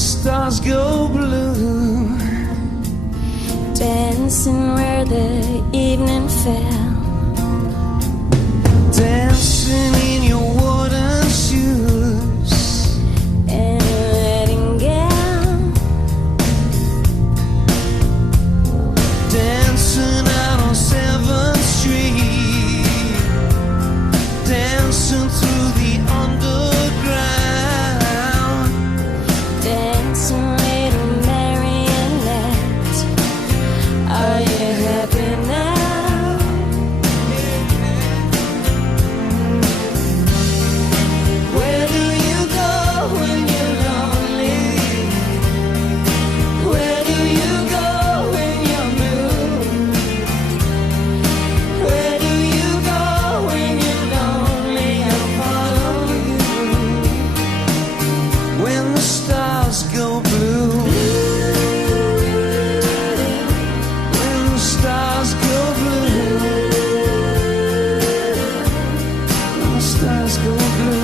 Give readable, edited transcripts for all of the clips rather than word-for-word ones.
stars go blue, dancing where the evening fell, dancing in your wooden shoes, and letting gown, dancing out on 7th Street, dancing through the underground, dancing little marionette. Are you happy now? Where do you go when you're lonely? Where do you go when you're blue? Where do you go when you're lonely? I'll follow you. When the stars go blue, when the stars go blue, when the stars go blue.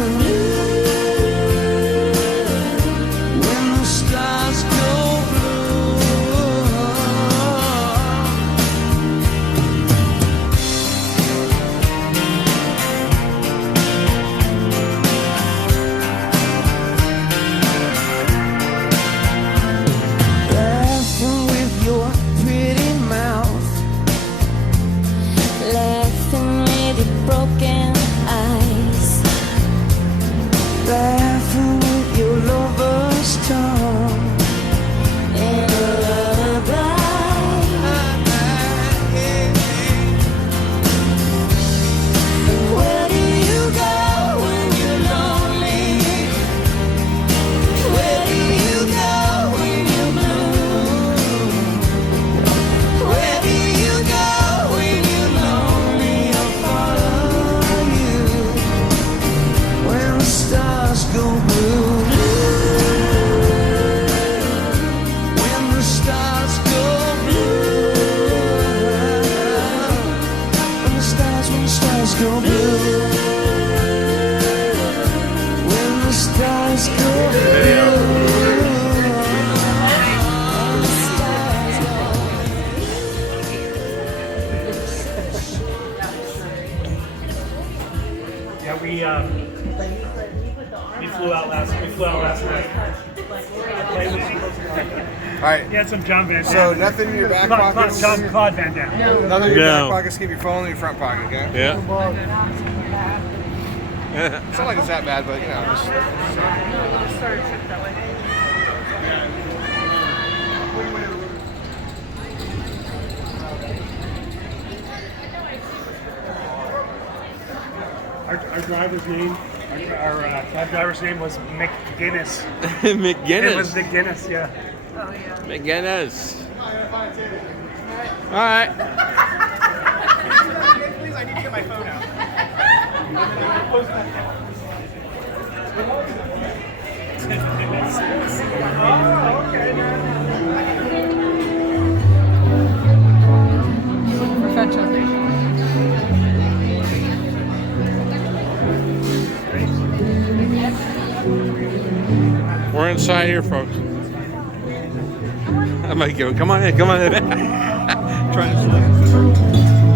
When the stars go laughing with your pretty mouth, Laughing with your broken eyes, laughing with your lover's tongue. and a lullaby. Where do you go when you're lonely? Where do you go when you're blue? Where do you go when you're lonely? I'll follow you. When the stars go blue, when the stars go blue, when the stars go blue, when the stars go blue. Yeah, we flew out last night. All right. You had some John Van Damme. So nothing in your back pockets. Claude Van Damme. Nothing in your No. back pockets. Keep your phone in your front pocket. Okay. Yeah. It's not like it's that bad, but you know. Just, Our driver's name, our cab driver's name was McGinnis. McGinnis. It was McGinnis, yeah. McGinnis. All right. Please, I need to get my phone out. We're inside here, folks. I might go. Come on in. Come on in. Trying to.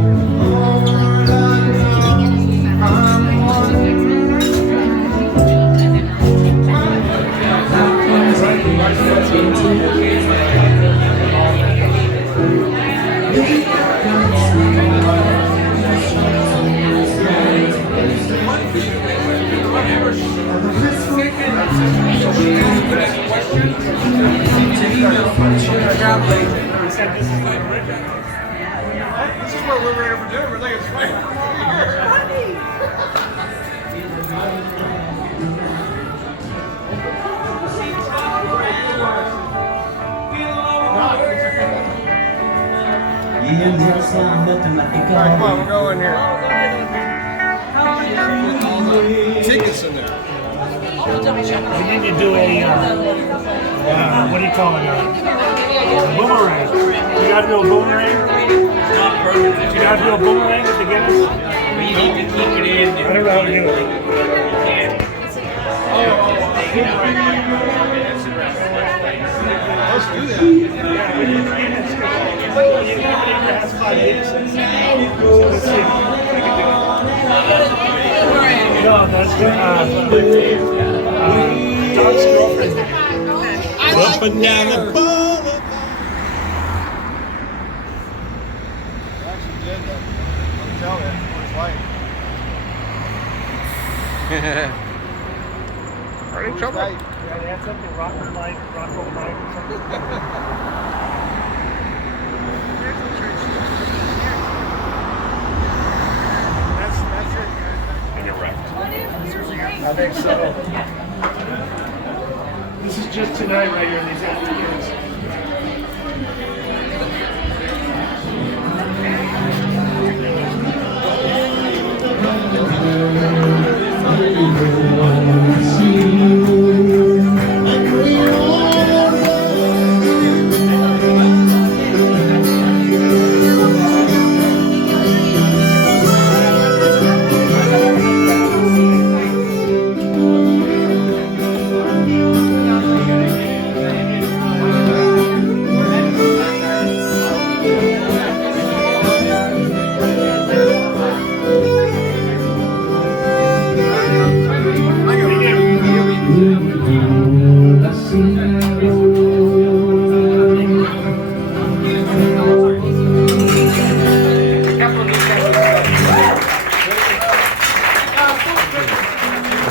this is what we're ready for dinner. We're like it's fine. All right, come on, we'll go in here. Tickets in there. We need to do a, what do you call it? A boomerang. You gotta do a boomerang? You gotta do a boomerang at the Guinness? We need to keep it in. I don't know how to do it. Yeah. That's 5 days. Let's see. No, that's Doug's girlfriend. Up and down the boulevard. Actually did that hotel at Forest Lake. Are you in trouble? Right. Yeah, they had something Rocco Light or something. That's it, guys. And you're wrecked. I think so. This is just tonight right here, these afternoons.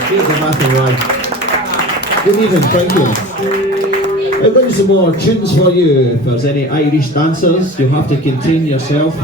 Here's the matter, right? Good evening, thank you. I've got some more tunes for you. If there's any Irish dancers, you'll have to contain yourself.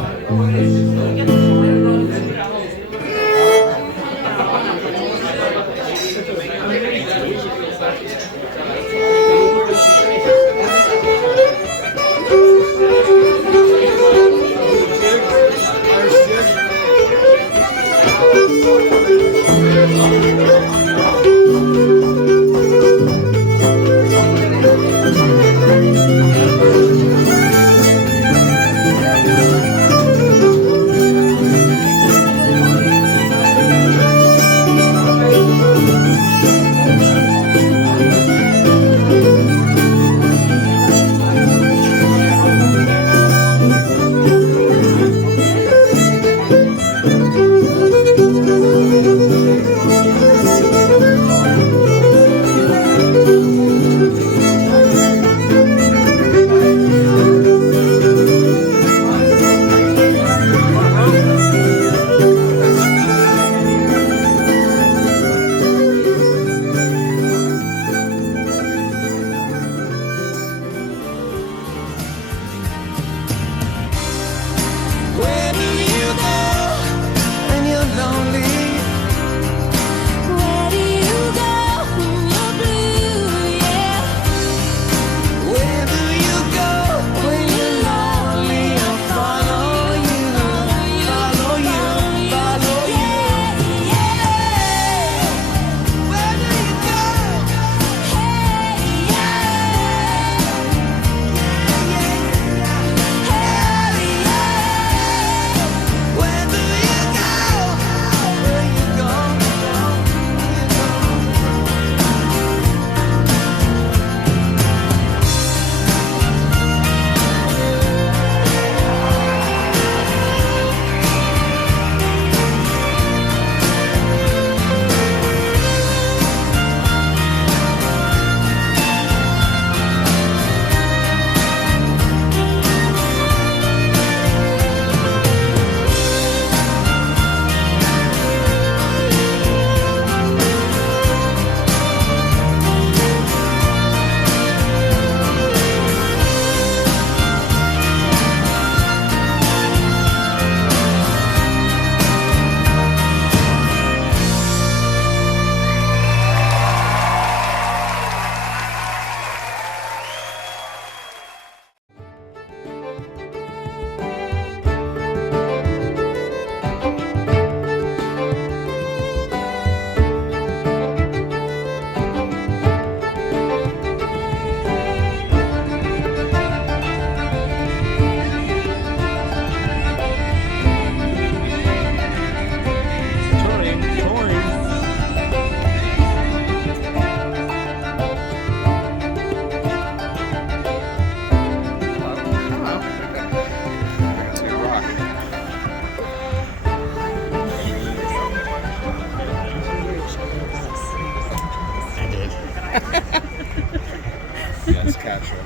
Yes, Castro.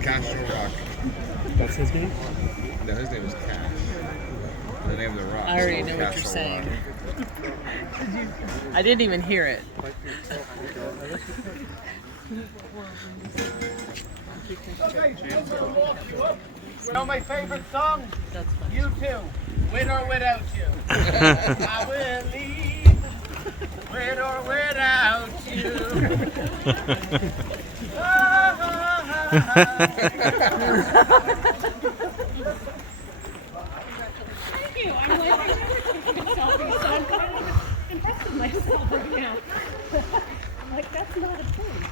Castro Rock. That's his name? No, his name is Cash. The name of the rock. I already is know what you're Castro saying. Rock. I didn't even hear it. You know my favorite song? That's funny. You too. With or without you. I will leave. With or without you. Thank you. I'm like, I've never taken a selfie, so I'm kind of impressed with myself right now. I'm like, that's not a thing.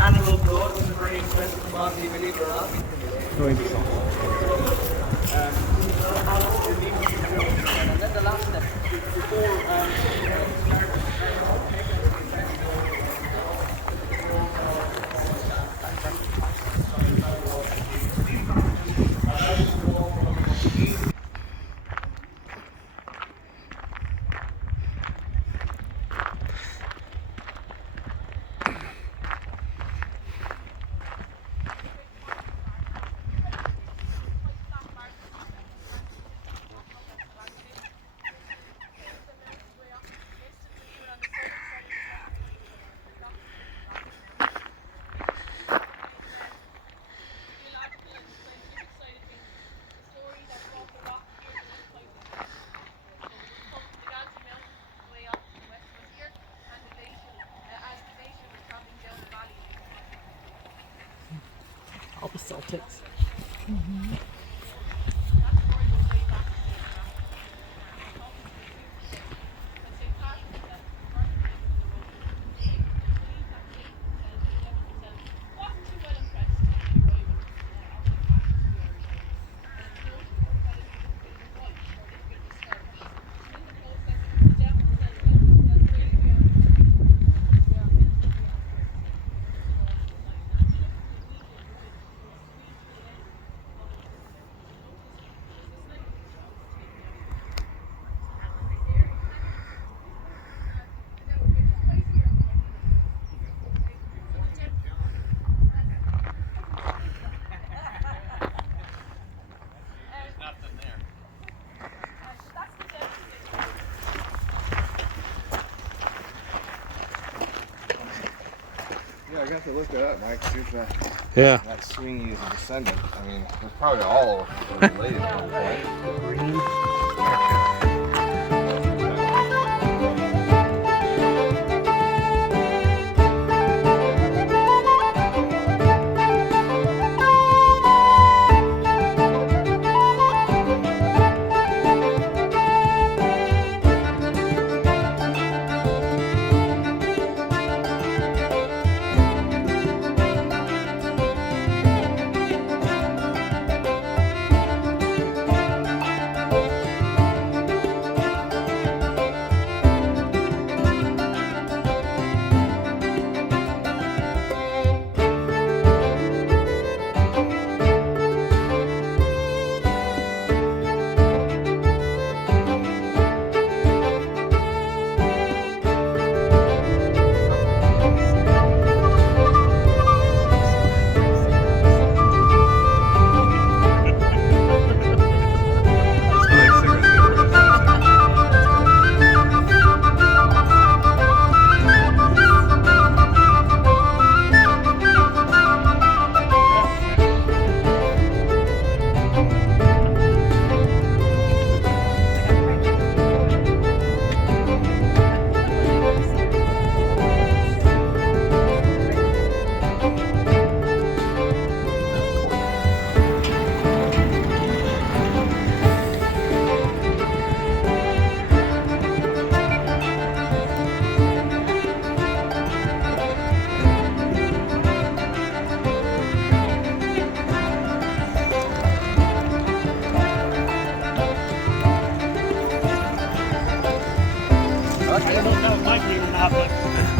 Animal blood in the brain, believe it or not. Then the last step before All the Celtics. Yeah, I got to look it up, Mike. See if Yeah. that swingy is a descendant. I mean, they're probably all related at one point.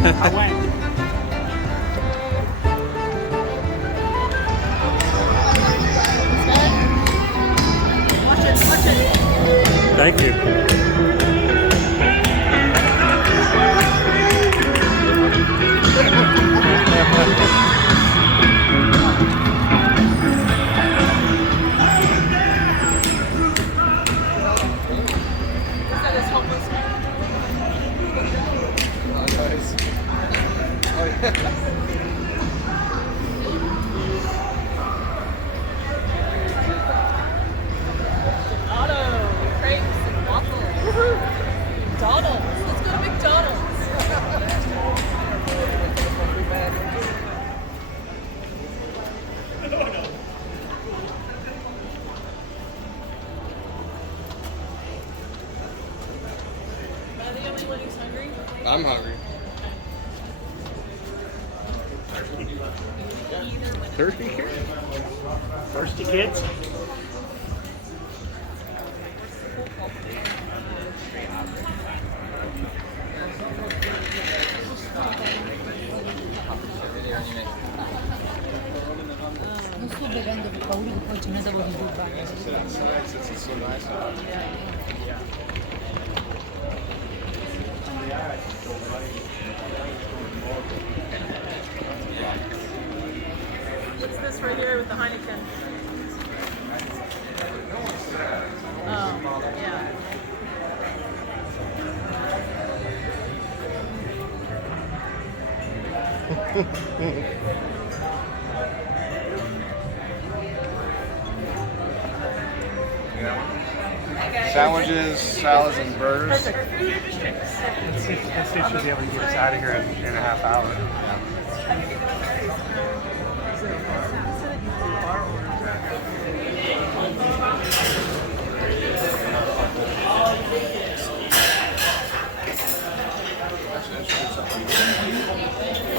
I went. Thank you. I'm hungry. Thirsty here? Thirsty kids? Non sto bevendo per paura che poi ce ne devo rubare. What's this right here with the Heineken? Oh, yeah. Sandwiches, salads, and burgers. Let's see if she'll be able to get us out of here in a half hour.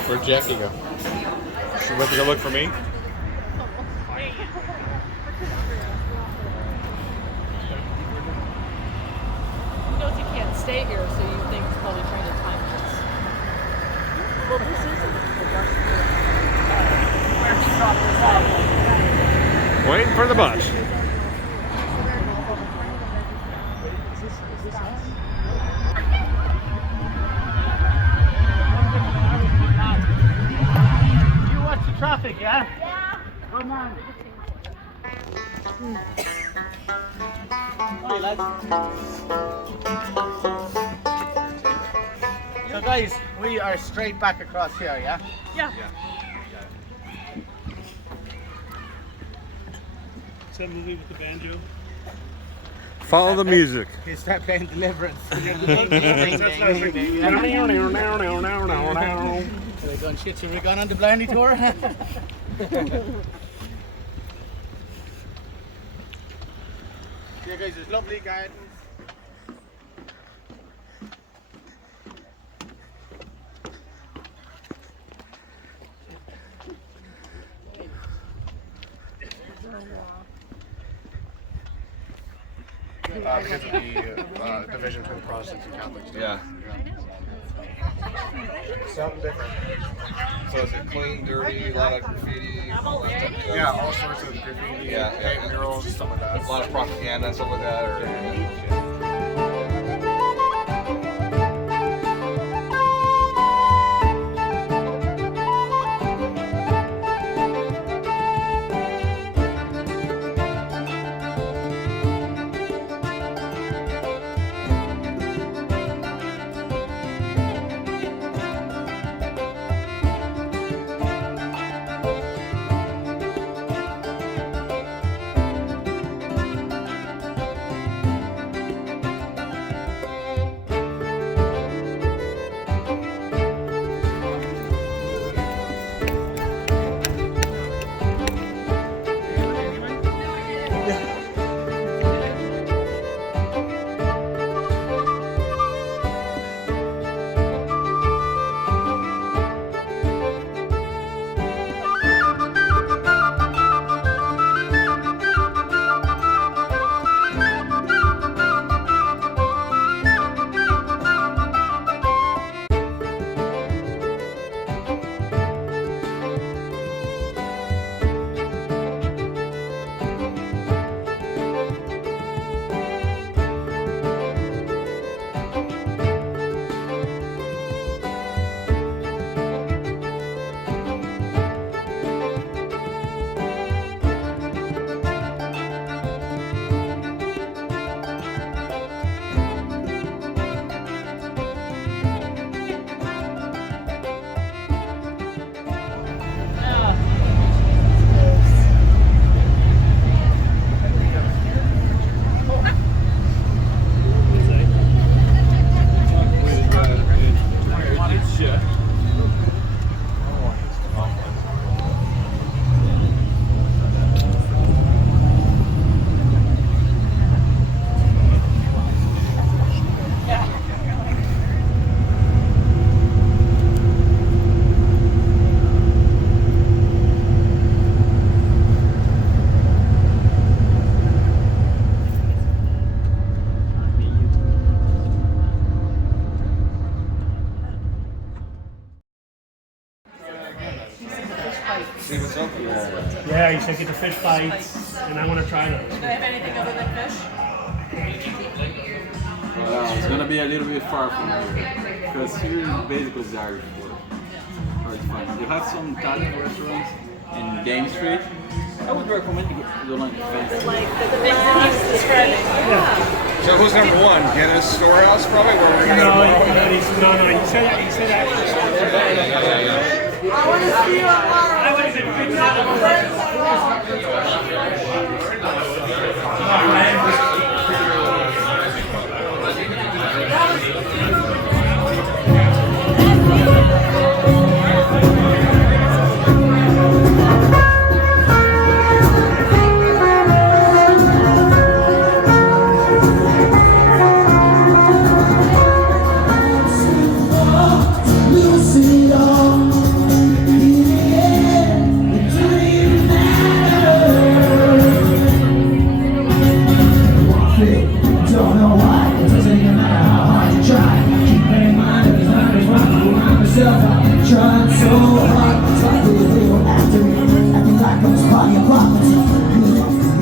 Where'd Jackie go? She went to go look for me? He knows he can't stay here, so you think he's probably trying to time this. Well, this isn't where he dropped us off. Waiting for the bus. You watch the traffic, yeah? Yeah. Come on. Hey, lads. So guys, we are straight back across here, yeah? Yeah. Is that movie with the banjo? Follow the music. You start playing Deliverance. Are they going shit? Should we gone on the Blarney tour? Yeah, guys, there's lovely gardens. Because of the division between Protestants and Catholics. Yeah. Something different. So is it clean, dirty, a lot of graffiti? All that stuff? Yeah, all sorts of graffiti, paint murals, and stuff like that. A lot of propaganda and stuff like that? Or... fish bites, and I want to try those. Do they have anything other than fish? Well, it's gonna be a little bit far from here because here basically is Irish food. Hard to find. You have some Italian restaurants in Game Street. I would recommend you go like fancy. Like the things that he's describing. Yeah. So who's number one? Guinness Storehouse, probably. Where we're gonna No, go. you said that. You said that. I want to see you tomorrow. I would have been good Don't know why, it doesn't even matter how hard you try. Keep in mind, because I'm just running around myself. I'm trying so hard, it's like they were after me. Acting like I was part of your property.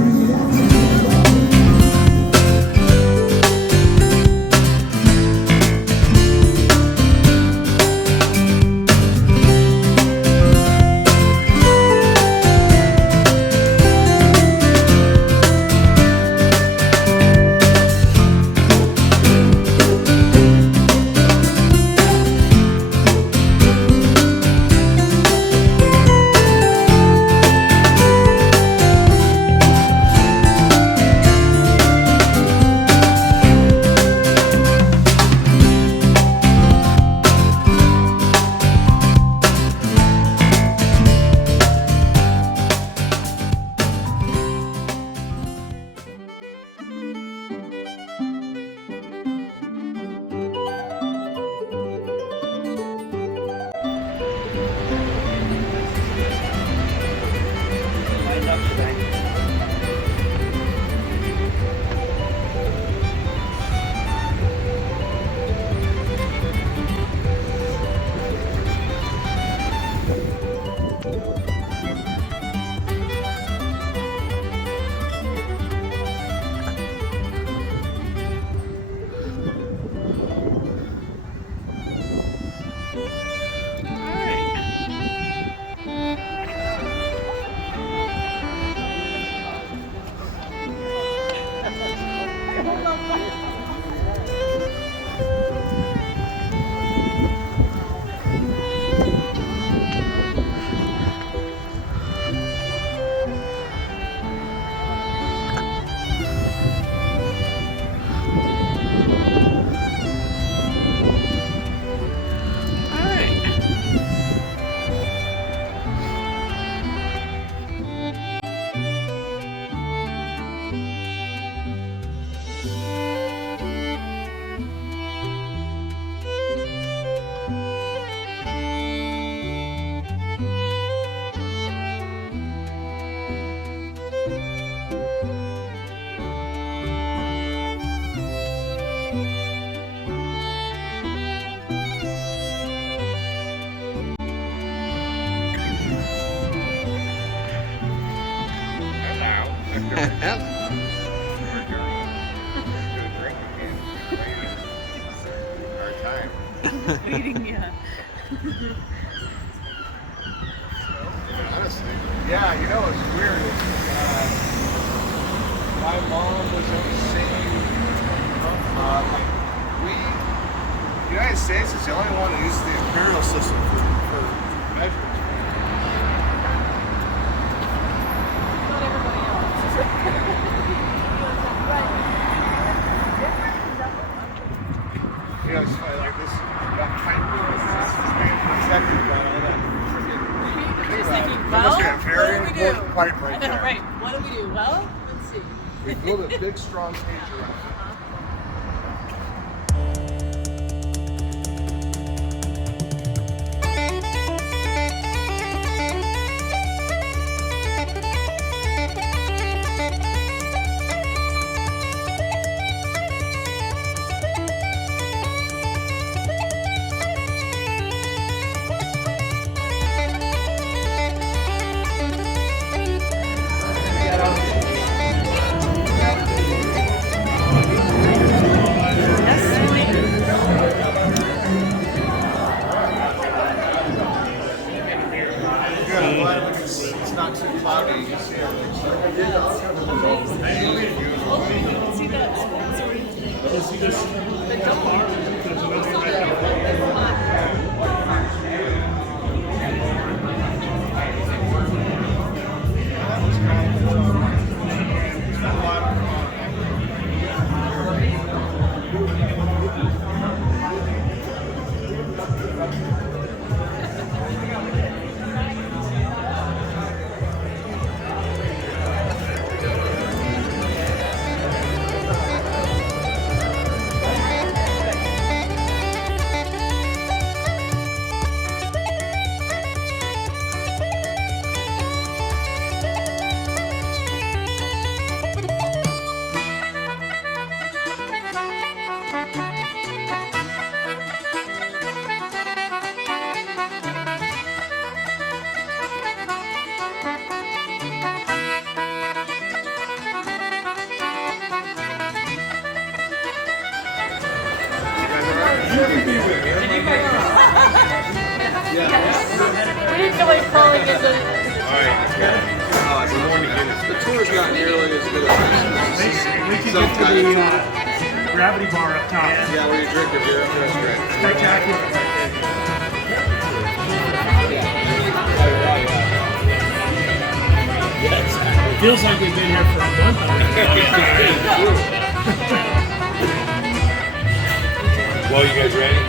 Eating, yeah. Honestly, yeah, you know what's weird is my mom was in the same. The United States is the only one that uses the imperial system for measurements. Not everybody You know, it's funny, like this, that height is protected by all that freaking. else. Just thinking, There must be a well, very what do we do? important pipe I right know, there. right. What do we do? Well, let's see. We build a big, strong cage around it. see this? There's another right there. We didn't feel like crawling into. The tour's not nearly as good as We can get to the gravity bar up top. Yeah, where you drink a beer. That's great. Spectacular. It feels like we've been here for a month. Well, you guys ready?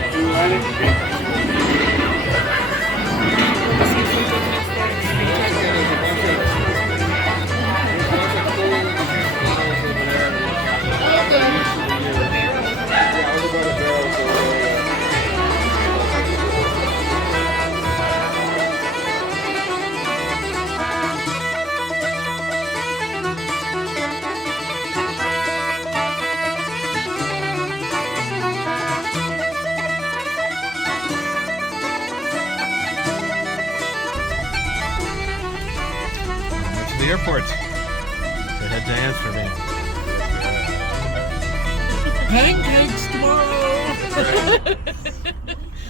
To the airport to head to Amsterdam. Pancakes tomorrow.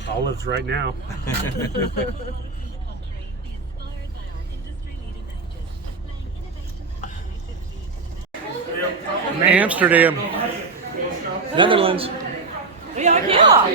Olives right now. Amsterdam, Netherlands. Yeah.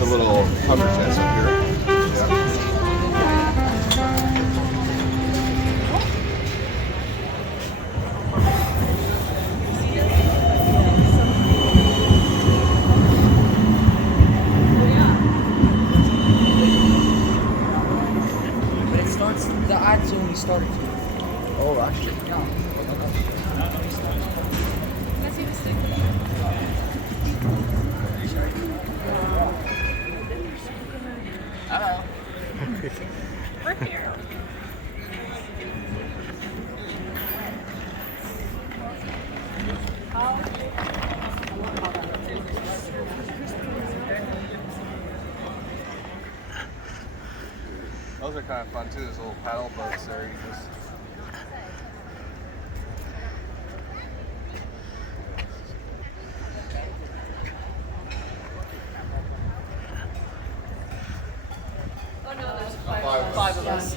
a little cover fence up here. But it starts, the ads only started. Oh, actually. We're here. Those are kind of fun too. There's little paddle boats there. You just Five of us.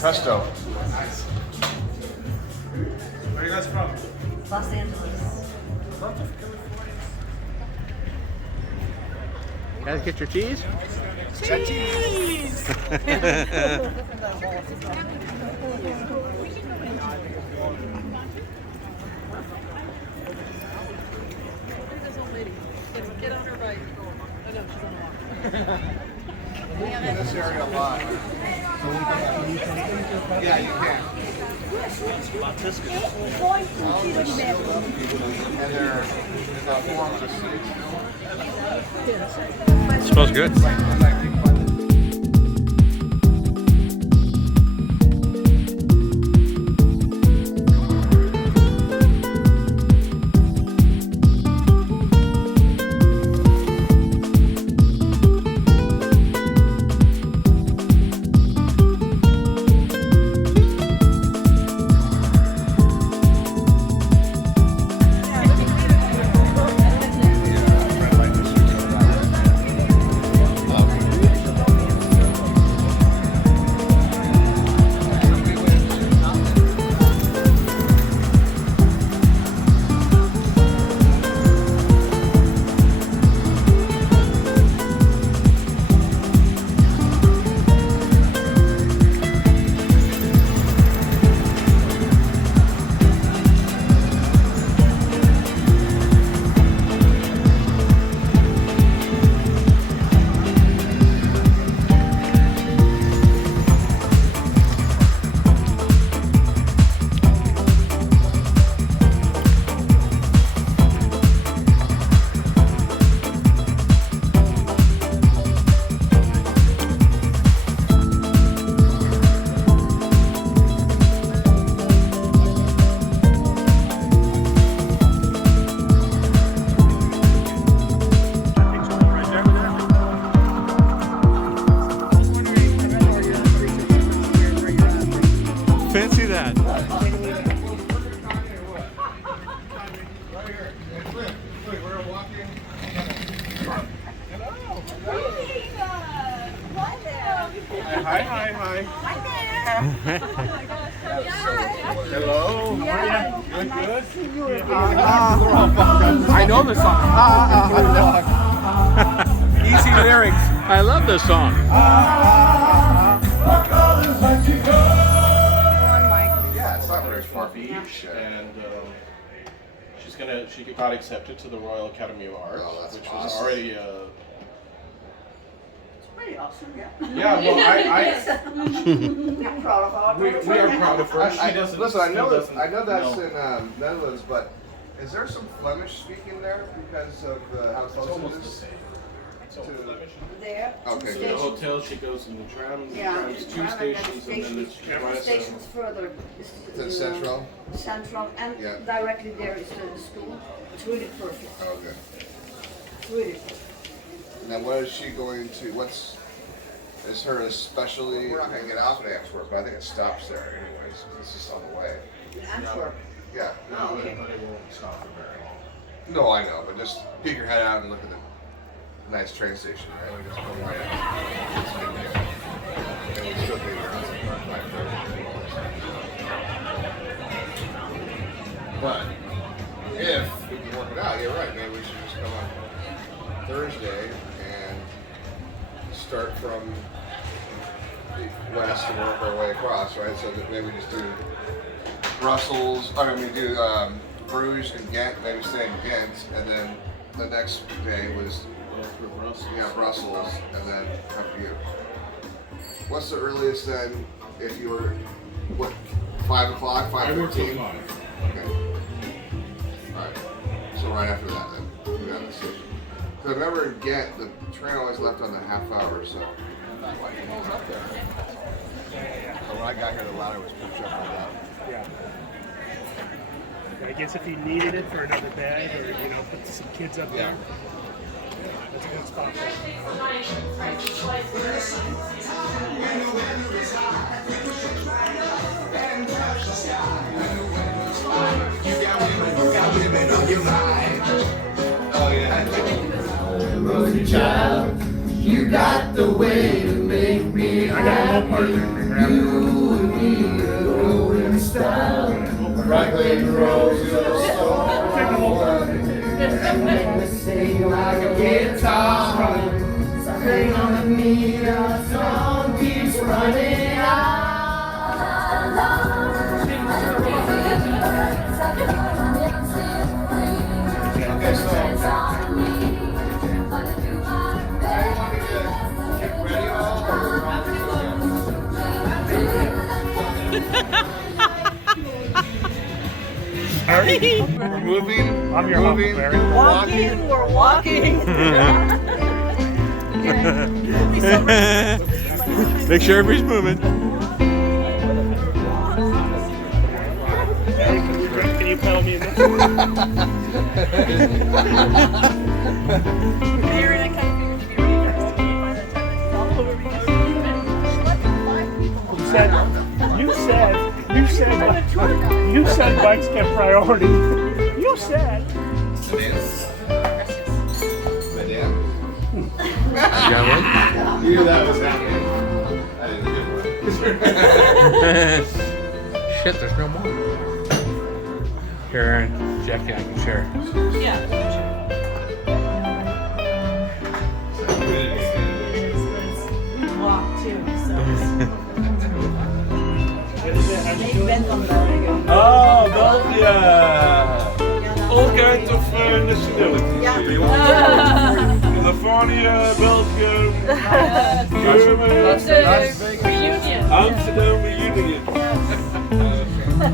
Presto. Where are you guys from? Los Angeles. You guys get your cheese? Get on her bike. Oh no, she's on a walk. In this area a lot. Yeah, you can. And they're in the forms of seeds. Smells good. Fancy that. Hi. Hello. Good. I know this song. Easy lyrics. I love this song. Yeah, it's not very far from each. And she got accepted to the Royal Academy of Art, which was awesome. already Pretty awesome, yeah. yeah. Well, I'm proud of we are proud of her. She doesn't. Listen, I know doesn't that's know. in Netherlands, but is there some Flemish speaking there because of how It's close almost it the is? same. It's all To- Flemish. there. Okay, So good. the hotel, she goes in the tram. The Yeah, tram's two stations, and then it's the stations further is The Central? Central, and Yeah. directly there is the school. It's really perfect. Okay. It's really perfect. Now, what is she going to? Is her especially? We're not going to get off at Antwerp, but I think it stops there anyways. It's just on the way. Antwerp. Yeah. Oh, okay. But it won't stop for very long. No, I know, but just peek your head out and look at the nice train station, right? We just go right in. And we still be around. But if we can work it out, you're right. Maybe we should just come on Thursday and start from the west and work our way across, right? So that maybe we just do Brussels, do Bruges and Ghent, maybe stay in Ghent, and then the next day was Brussels, and then come to you. What's the earliest then, if you were, 5 o'clock, 5:15? Okay. Alright, so right after that then, we got the station. Because I remember in Ghent, the train always left on the half hour, so. So when I got here, the ladder was pushed up like that. Yeah. I guess if you needed it for another bag or, put some kids up there. That's a good spot for it. You got women on your mind. Oh yeah. Rosie child, you got the way to make me happy. You and me are style. Franklin Rose, your storm. Sing like a guitar. Sing on me, our song keeps running out. Okay, so we're moving. I'm your moving. Walking, we're walking. Make sure everybody's moving. Hey, can you pedal me in this? Mary and I kind of figured to be ready first. By the time it's all over, because we've been schlepping 5 people. You said bikes get priority. You said. You got one? You knew that was happening. I didn't get one. Shit, there's no more. Here, Jackie, I can share. Yeah. We walk too, so. They've been on Belgium. Oh, Belgium! All kinds of nationalities. Yeah. California, Belgium, German, Reunion. Amsterdam reunion.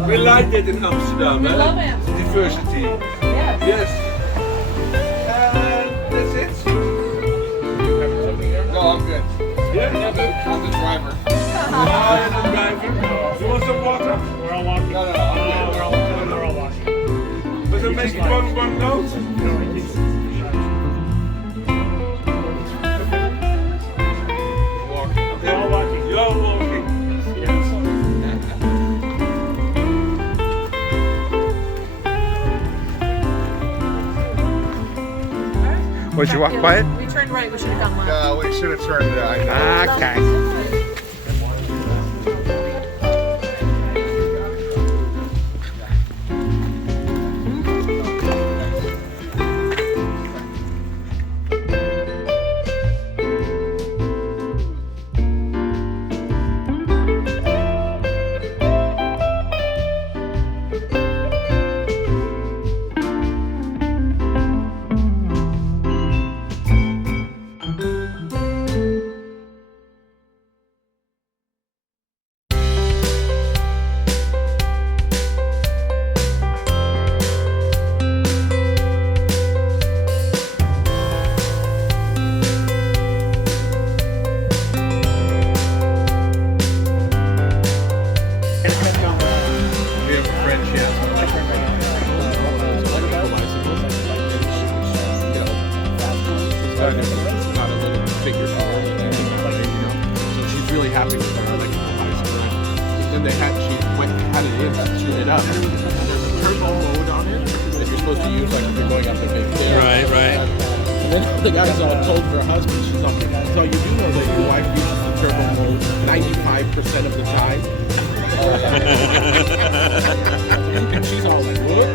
We like that in Amsterdam, We eh? love Amsterdam. Diversity. Yes. Yes. And that's it. No, I'm good. Yeah? I'm the driver. I'm the driver. You want some water? We're all walking. No, We're all walking. Does it make it one note? We're all walking. You're walking. Would you walk by it? We turned right, we should have gone left. No, we should have turned it. I know. Okay. Not a little figure car, you know. So she's really happy with her electrical bicycle. Then she had it in to tune it up. And there's a turbo mode on it that you're supposed to use like if you're going up a big hill. Right. And then the guy's all told her husband, she's like, so you do know that your wife uses the turbo mode 95% of the time? And she's all like, what?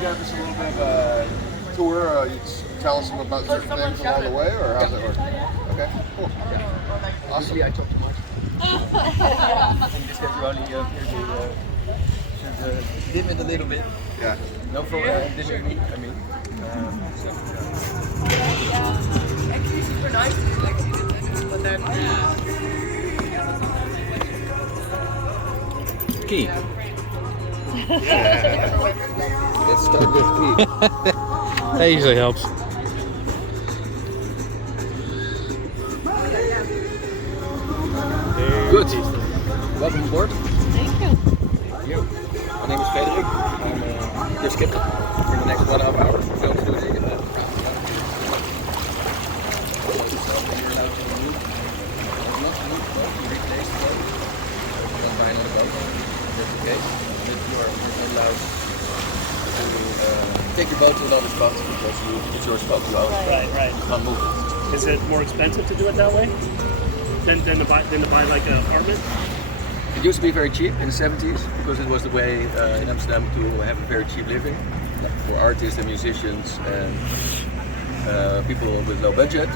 Give us a little bit of a tour. You tell us about certain things along the way, or how's it work? Okay, cool. Awesome. I talk too much. Just get running here should dim it a little bit. Yeah. No for dimming me. I mean. Actually, super nice. But then. Key. Let's start with key. That usually helps. Good. Welcome aboard. Thank you. Thank you. My name is Frederik. I'm your skipper for the next 1.5 hours. We're going to do the you're allowed to move. Not to move, but 3 days to go. We're going to buy another boat. Just in case. You're allowed to take your boat to another spot because it's your spot. You own it. Right. You can't move it. Is it more expensive to do it that way than to buy like an apartment? It used to be very cheap in the 70s because it was the way in Amsterdam to have a very cheap living for artists and musicians and people with low budget.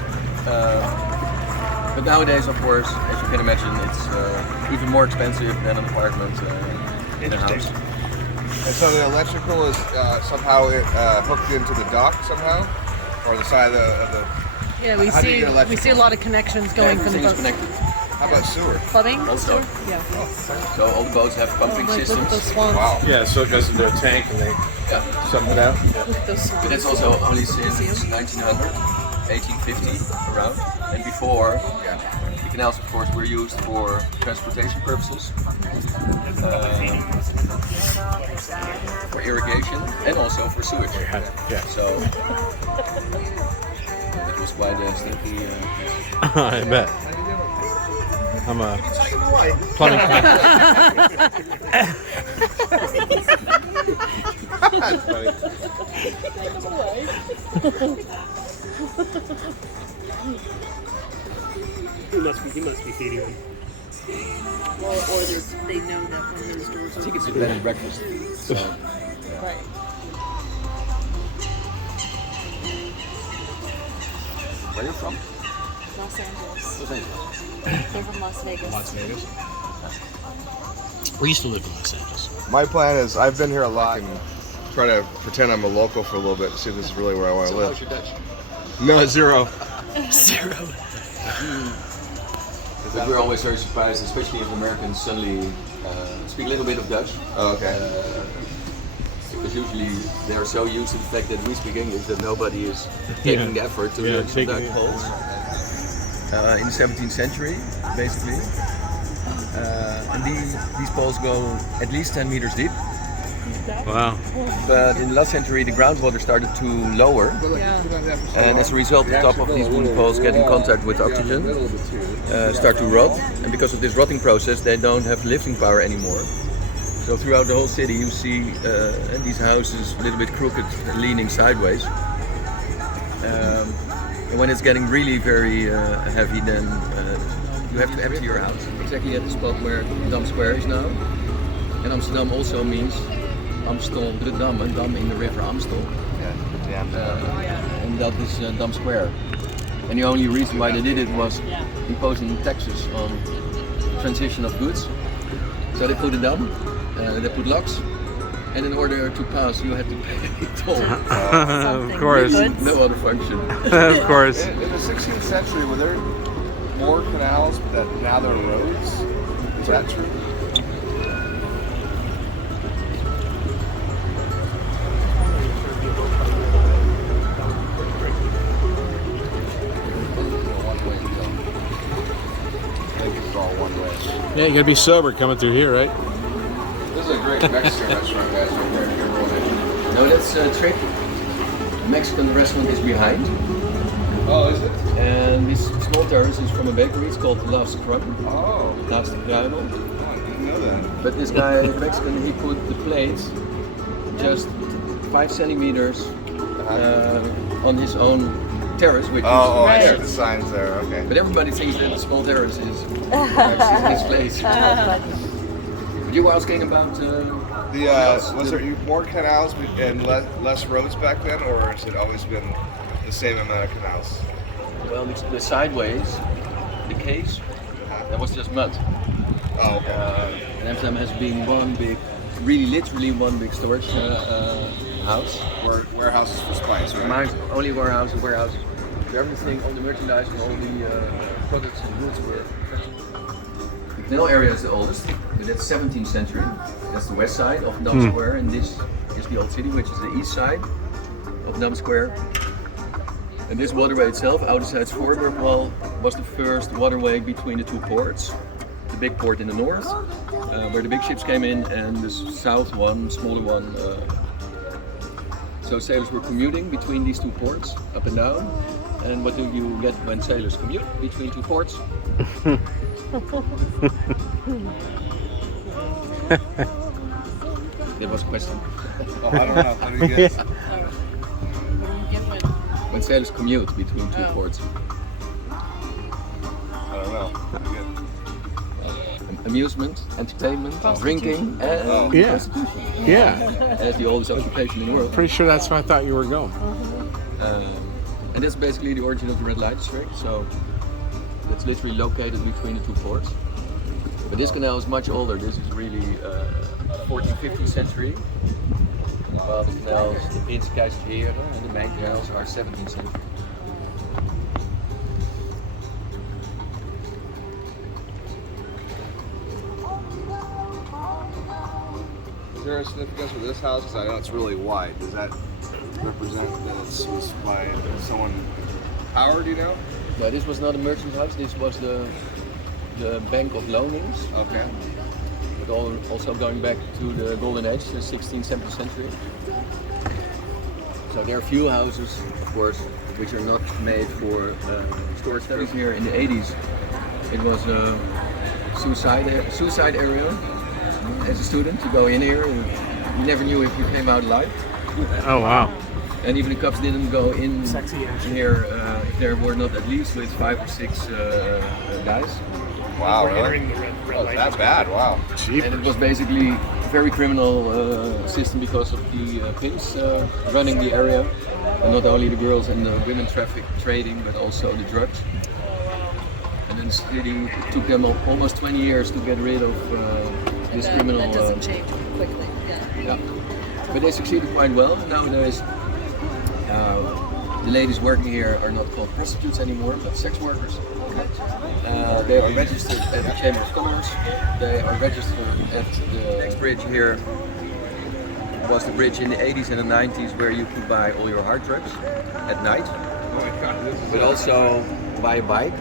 But nowadays, of course, as you can imagine, it's even more expensive than an apartment in a house. And so the electrical is somehow hooked into the dock somehow, or the side of the. Yeah, we How do you see get electrical? we see a lot of connections going from the Everything is boat. connected. How about sewer? Plumbing? Also. Yeah. So all the boats have pumping Like, look at those systems. swans. Wow. Yeah, so it goes into a tank and they sump it out. Look at those swans. But that's also only since 1900, 1850 around. And before, the canals, of course, were used for transportation purposes, for irrigation, and also for sewage. Yeah. So it was quite a stinky. I bet. I'm a plumbing That's funny. He must be feeding them. Or they know that when those doors I think it's a bed and breakfast. So, Right. where are you from? Los Angeles. Los Angeles. They're from Las Vegas. Las Vegas. We used to live in Los Angeles. My plan is I've been here a lot and try to pretend I'm a local for a little bit to see if this is really where I want to So live. how's your Dutch? No, zero. Zero. But we're always very surprised, especially if Americans suddenly speak a little bit of Dutch. Oh, okay. Because usually they are so used to the fact that we speak English that nobody is taking the effort to learn some Dutch poles. In the 17th century, basically. And these poles go at least 10 meters deep. Wow. But in the last century, the groundwater started to lower, and as a result, the top of these wooden poles get in contact with oxygen, start to rot, and because of this rotting process, they don't have lifting power anymore. So throughout the whole city, you see these houses a little bit crooked, leaning sideways. And when it's getting really very heavy, then you have to empty your house. Exactly at the spot where Dam Square is now. And Amsterdam also means Amstel de Dam, and Dam in the river Amstel. And that is Dam Square. And the only reason why they did it was imposing taxes on transition of goods. So they put a dam, they put locks, and in order to pass you had to pay toll. Of course. No other function. Of course. In the 16th century, were there more canals that now there are roads? Is that true? Yeah, you gotta be sober coming through here, right? This is a great Mexican restaurant, guys, right there. No, that's a trick. The Mexican restaurant is behind. Oh, is it? And this small terrace is from a bakery. It's called Love's Crumb. Oh. Laatste Kruimel. I didn't know that. But this guy, the Mexican, he put the plates just 5 centimeters on his own terrace, which is I there. see the signs there, okay. But everybody thinks that the small terrace is his place. But you were asking about was there more canals and less roads back then, or has it always been the same amount of canals? Well, the sideways, the case, that was just mud. Oh, okay. And Amsterdam has been one big, really literally one big storage house. Warehouses for spice, right? Only warehouses. Everything, all the merchandise and all the products and goods were. The canal area is the oldest, but that's 17th century. That's the west side of Dam Square, and this is the old city, which is the east side of Dam Square. And this waterway itself, Ouderzijds Voorburg Wall, was the first waterway between the two ports. The big port in the north, where the big ships came in, and the south one, smaller one. So sailors were commuting between these two ports, up and down. And what do you get when sailors commute between two ports? There was a question. Oh, I don't know. How do you guess? When sailors commute between two ports. I don't know. How do you guess? Amusement, entertainment, drinking, and Yeah. prostitution. Yeah. As the oldest occupation in the world. Pretty sure that's where I thought you were going. And that's basically the origin of the red light district. So it's literally located between the two ports. But this canal is much older. This is really 14th, 15th century. While the canals, the Pinskeidsveer and the main canals are 17th century. Is there a significance with this house? Because I know it's really wide. Does that represent that it was by someone power, do you know? No, this was not a merchant house. This was the Bank of Loanings. Okay. But also going back to the Golden Age, the 16th, 17th century. So there are few houses, of course, which are not made for storage studies. Here in the 80s, it was a suicide area. As a student, you go in here, and you never knew if you came out alive. Oh wow. And even the cops didn't go in here if there were not at least with 5 or 6 guys. Wow, really? Oh, it's that bad, wow. And it was basically a very criminal system because of the pimps running the area. And not only the girls and the women traffic trading, but also the drugs. And then it took them almost 20 years to get rid of this criminal. That doesn't change quickly. Yeah. But they succeeded quite well. Nowadays, the ladies working here are not called prostitutes anymore, but sex workers. They are registered at the Chamber of Commerce. They are registered at the next bridge here. Was the bridge in the 80s and the 90s where you could buy all your hard drugs at night. But also buy a bike,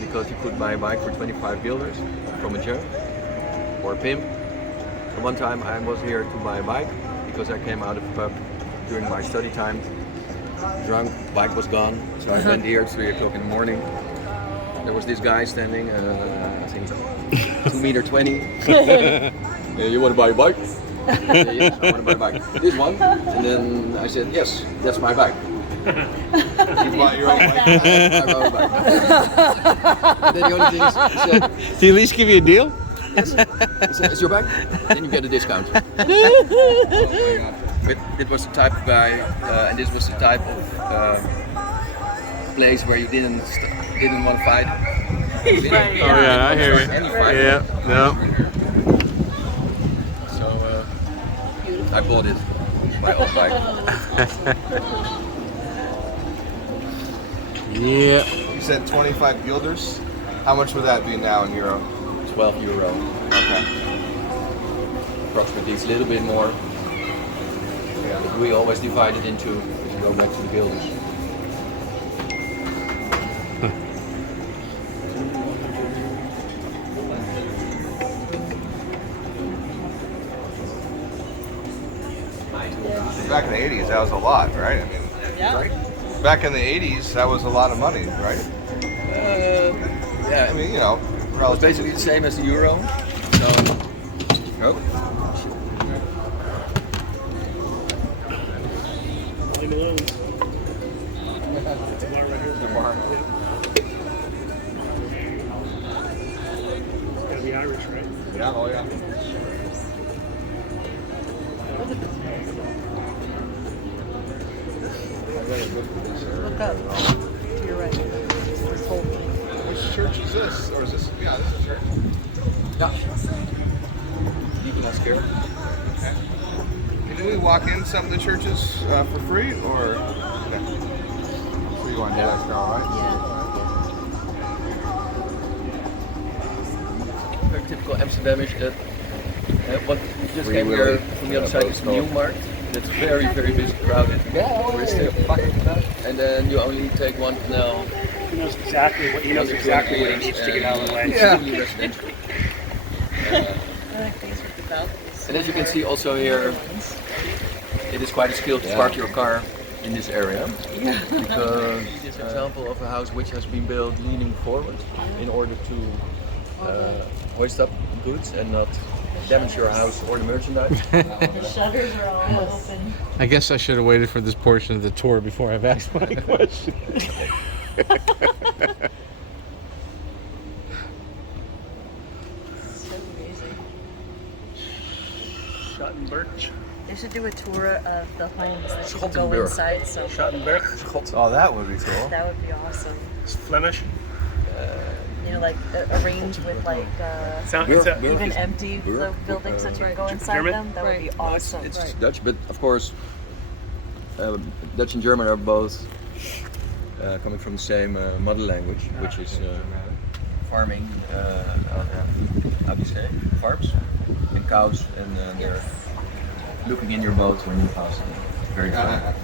because you could buy a bike for 25 guilders from a Joe or a pimp. And one time I was here to buy a bike because I came out of a pub during my study time. Drunk, bike was gone, so I went here at 3 o'clock in the morning. There was this guy standing, I think 2'20". "Yeah, you want to buy a bike?" "Yes, I want to buy a bike." "This one?" And then I said, "Yes, that's my bike." You bought your own bike? I bought my bike. And then the only thing is, he said, Did he at least give you a deal? "Yes." He said, "It's your bike?" Then you get a discount. But it was the type of guy, and this was the type of place where you didn't want to fight. Oh yeah, I hear you. Yeah, no. So I bought it, my own bike. Yeah. You said 25 guilders. How much would that be now in euro? €12. Okay. Approximately, it's a little bit more. But we always divide it into, if you go back to the guilders. Back in the 80s, that was a lot, right? I mean, right? Back in the 80s, that was a lot of money, right? Yeah, I mean, you know, it's basically the same as the euro. So, oh. The bar. It's gotta be Irish, right? Yeah, oh yeah. Look up to your right. This whole thing. Which church is this? Or is this? Yeah, this is a church. Yeah. Deaconess Care. Okay. Can we walk in some of the churches for free, or? Okay. So you want to do that, Carl, right? Very typical Amsterdamish that what just came here from the other side is the New Markt. That's very, very busy, crowded. Touristic. And then you only take one canal. He knows exactly what he needs to get out of the way. Yeah. I like these with the balconies. And as you can see also here, it is quite a skill to park your car in this area. Yeah. Because this is an example of a house which has been built leaning forward in order to hoist up goods and not damage your house or the merchandise. The shutters are all open. I guess I should have waited for this portion of the tour before I've asked my question. So amazing. Shot and birch. They should do a tour of the homes that you can go Schottenburg. inside. So Shot and birch. Oh, that would be cool. that would be awesome. It's Flemish. You know, like arranged with like even empty the buildings that you can go inside German? them. That would be awesome. It's Dutch, but of course, Dutch and German are both coming from the same mother language, which is farming. How do you say? Farms and cows, and they're looking in your boat when you pass them. Very fun.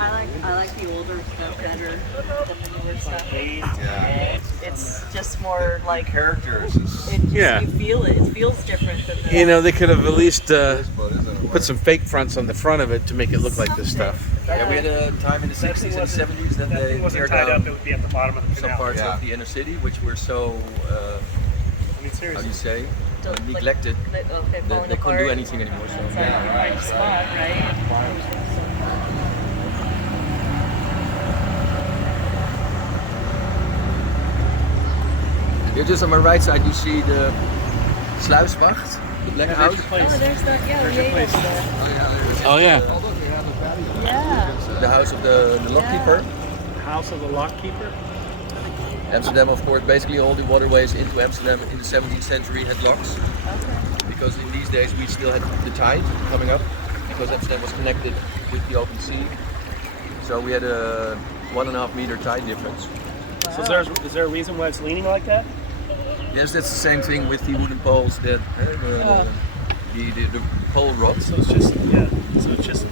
I like the older stuff better than the newer stuff. Yeah. It's just more like Characters. it just, Yeah. you feel it. It feels different than the You know, they could have at least put some fake fronts on the front of it to make it look like this stuff. Yeah, we had a time in the 60s and 70s that That they thing wasn't tear tied down up. It would be at the bottom of the some canal. parts Yeah. of the inner city, which were so, I mean, how do seriously. you say, Like, neglected. they're That falling they couldn't do apart. anything anymore. So It's like a right spot, right? here, just on my right side, you see the Sluiswacht, the black house. Oh, there's that. Yeah, we ate over there. Oh yeah. Yeah. The house of the lockkeeper. House of the lock keeper. Amsterdam, of course, basically all the waterways into Amsterdam in the 17th century had locks. Because in these days we still had the tide coming up, because Amsterdam was connected with the open sea. So we had a 1.5 meter tide difference. So is there a reason why it's leaning like that? Yes, that's the same thing with the wooden poles that the pole rods. So it's just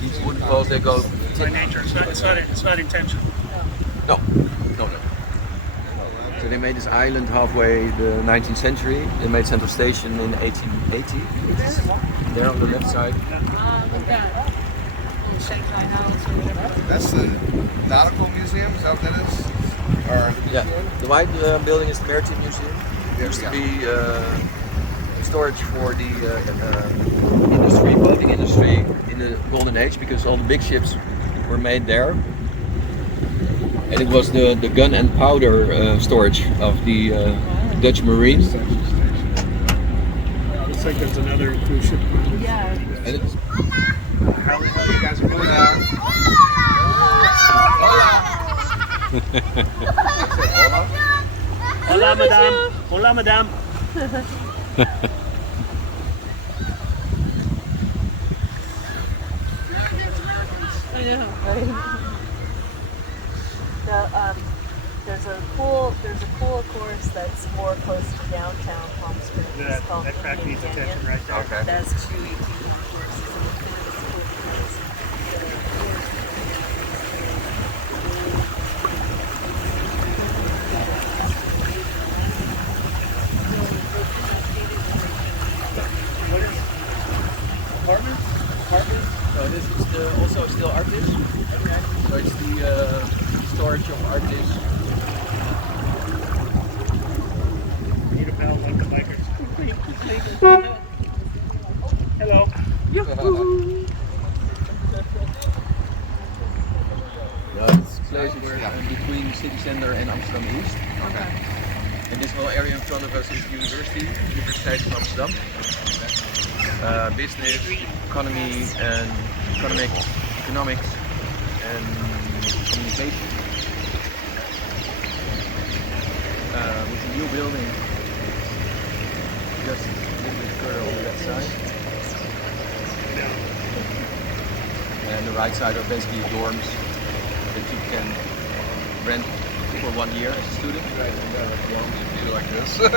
these wooden poles they go by nature. It's not intentional. No. So they made this island halfway the 19th century. They made Central Station in 1880. There on the left side. That's the Nautical Museum, is that what that is? Or Yeah, the white building is the Maritime Museum. There used to be storage for the industry, boating industry in the Golden Age, because all the big ships were made there. And it was the gun and powder storage of the Dutch Marines. Looks like there's another cruise ship. Yeah. And it's, how the hell you guys are doing that? Hola, madame. Hola, madame. I know, right? There's a cool course that's more close to downtown Palm Springs. It's called That crack needs Canyon. attention right there. Okay. That's 2 18-hole courses, and it's cool because What is apartment? so this is also still artists. So it's the storage of artists. Need a bell like the bikers. Hello. It's a place where between city center and Amsterdam East. Okay. And this whole area in front of us is the university, Universiteit van Amsterdam. Business, economy, and economics, and communication. With a new building, just a little bit further on that side. And the right side are basically dorms that you can rent for 1 year as a student. Right, and dorms do like this. I don't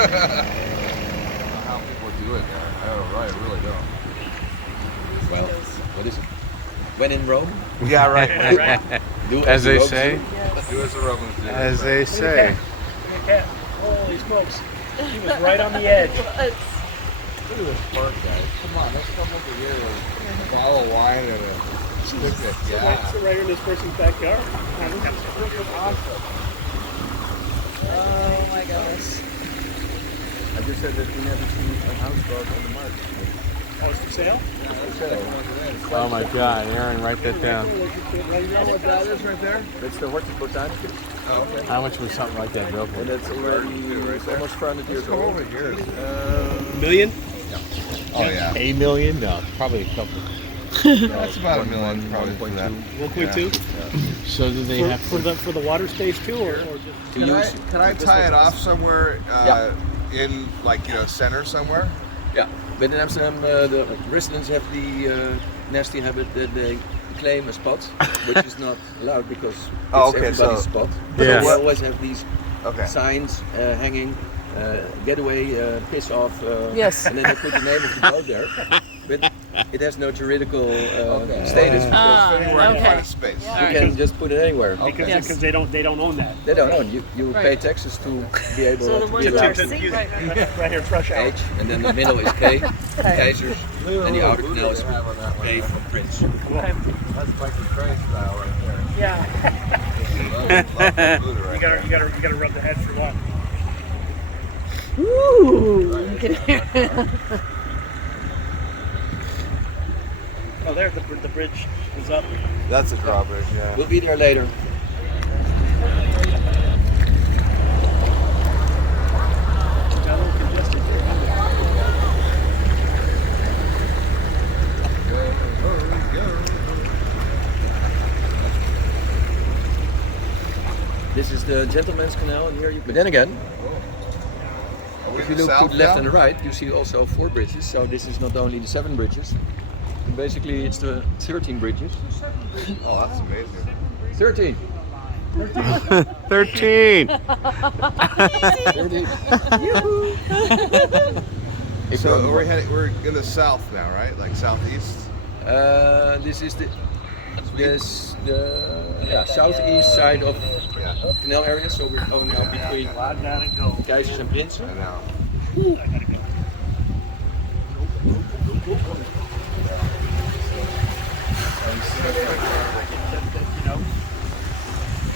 know how people do it there. I really don't. Well, what is it? When in Rome? Yeah, right. Do As they Romans say. do. Do as the Romans do. As they say. Holy smokes. He was right on the edge. Look at this park, guys. Come on, let's come over here with a bottle of wine and a picnic. Yeah. So right in this person's backyard. Awesome. oh my gosh. I just said that we never seen a houseboat on the market. House for sale? Oh my God, Aaron, write that down. You know what that is right there? That's the Hortus Botanicus, Oh, okay. How much was something like that built and for? that's already it's almost 400 years Let's come old. over here. Million? Oh, yeah. $1 million? No, probably a couple. That's about $1 million probably for that. 1.2? So do they have For the water stage too, or just Can I tie it off somewhere in, like, center somewhere? Yeah, but in Amsterdam, the residents have the nasty habit that they claim a spot, which is not allowed because it's everybody's spot. Yeah. So we always have these Okay. signs hanging, getaway, piss off, Yes. and then they put the name of the boat there. But it has no juridical status. Ah, Anywhere I can okay. find a space. You can just put it anywhere. because they don't own that. They don't own. You pay taxes to be able So the to ones be that allowed are seen right now. Right here, fresh out. H, and then the middle is K, Keizers, and the outer canal is P from Prince. That's like the train style right there. Yeah. Love the Buddha right there. You gotta rub the head for what? Ooh. You can hear it. Oh, there, the bridge is up. That's a drawbridge, yeah. We'll be there later. Got a little congested there. this is the Gentleman's Canal, and here you, but then again, if you look to the left and the right, you see also 4 bridges. So this is not only the 7 bridges, basically it's the 13 bridges. Oh, that's amazing. 13. 13. 13. So we're in the south now, right? Like southeast? This is the southeast side of canal area, so we're going now between Keizers and Prinsen. I know.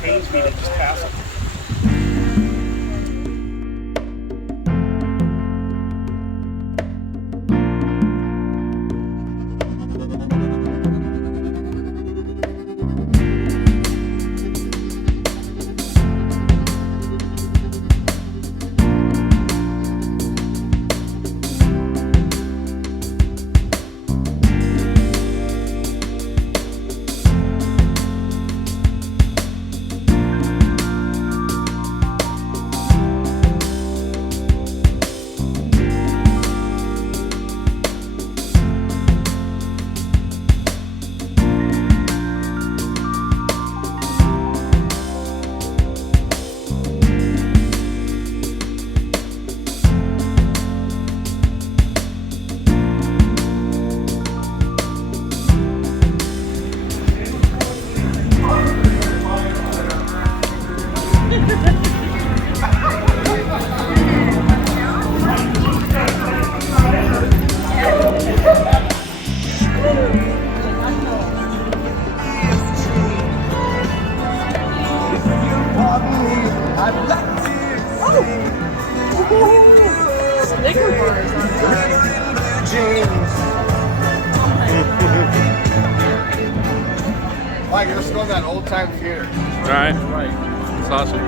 Pains me to just pass it. Snicker bars on Mike, let's go to that old time theater. All right. It's awesome.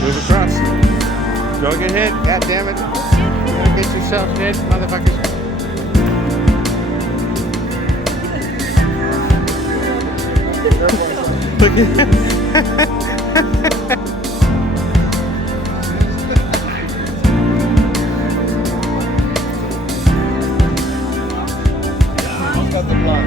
Move across. Don't get hit. God damn it. Don't get yourself hit, motherfuckers. Look at Got the block.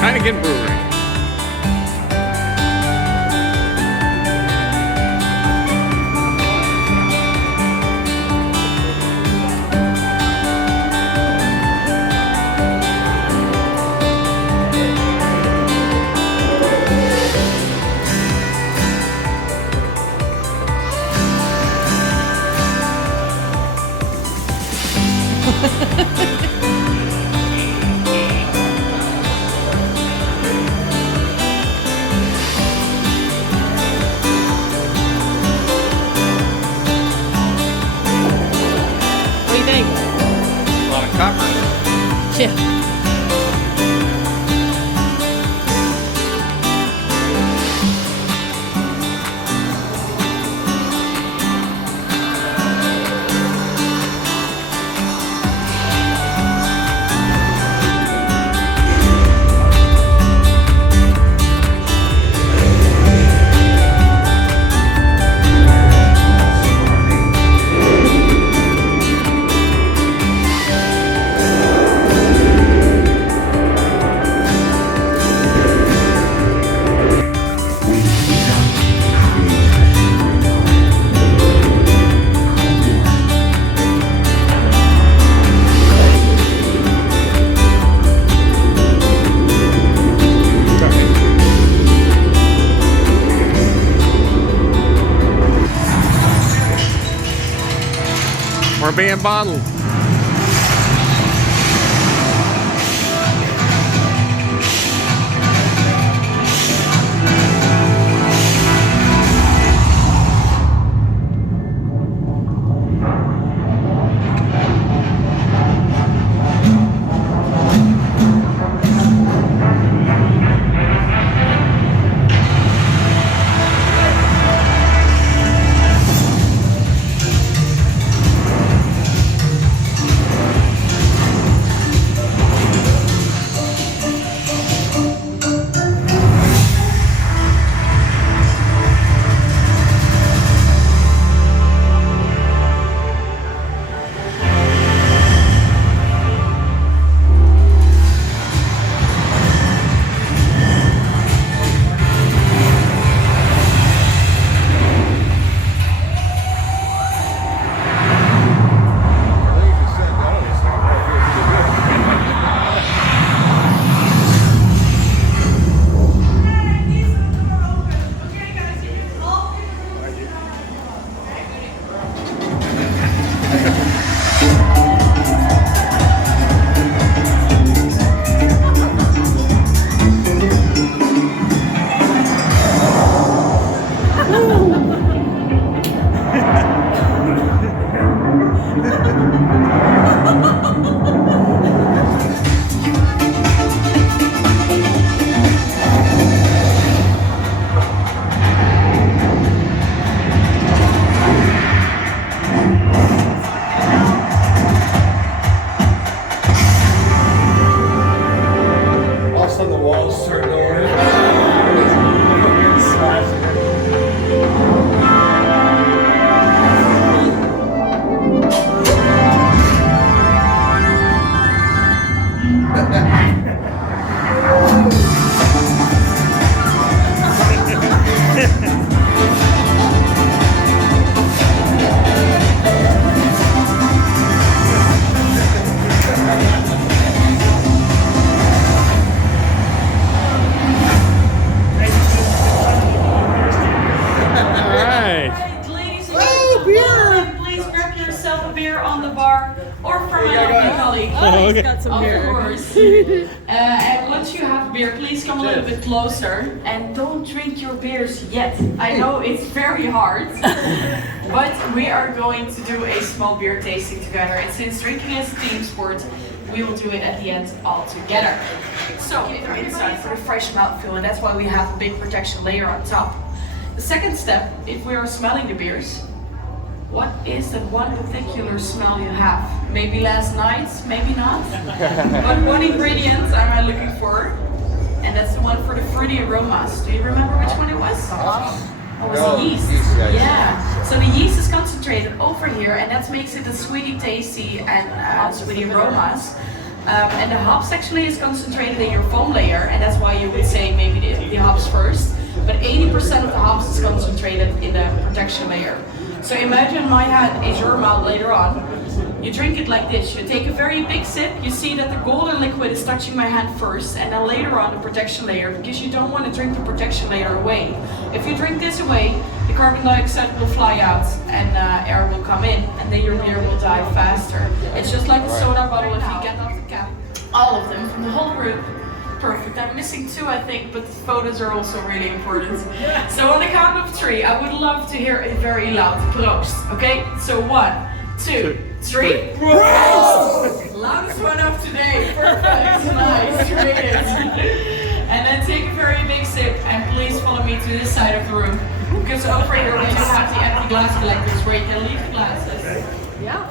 Heineken Brewery. What do you think? A lot of copper. Yeah. being bottled. Got some beer. Of course. And once you have beer, please come a little bit closer and don't drink your beers yet. I know it's very hard, but we are going to do a small beer tasting together. And since drinking is a team sport, we will do it at the end all together. So, the inside for the fresh mouthfeel, and that's why we have a big protection layer on top. The second step, if we are smelling the beers, what is that one particular smell you have? Maybe last night, maybe not. But one ingredient I'm looking for, and that's the one for the fruity aromas. Do you remember which one it was? It was the yeast. Yeah. So the yeast is concentrated over here, and that makes it a sweety, tasty, and sweety aromas. And the hops actually is concentrated in your foam layer, and that's why you would say maybe the hops first. But 80% of the hops is concentrated in the protection layer. So imagine my hand is your mouth later on. You drink it like this. You take a very big sip. You see that the golden liquid is touching my hand first, and then later on the protection layer, because you don't want to drink the protection layer away. If you drink this away, the carbon dioxide will fly out and air will come in, and then your beer will die faster. It's just like a soda bottle if you get off the cap. All of them from the whole group. Perfect. I'm missing two, I think, but the photos are also really important. So on the count of 3, I would love to hear a very loud proost. Okay? So 1, 2, 3. Proost! Loudest one of today. Perfect. Nice. Brilliant. And then take a very big sip, and please follow me to this side of the room. Because over here we do have the empty glass collectors where you can leave the glasses. Yeah.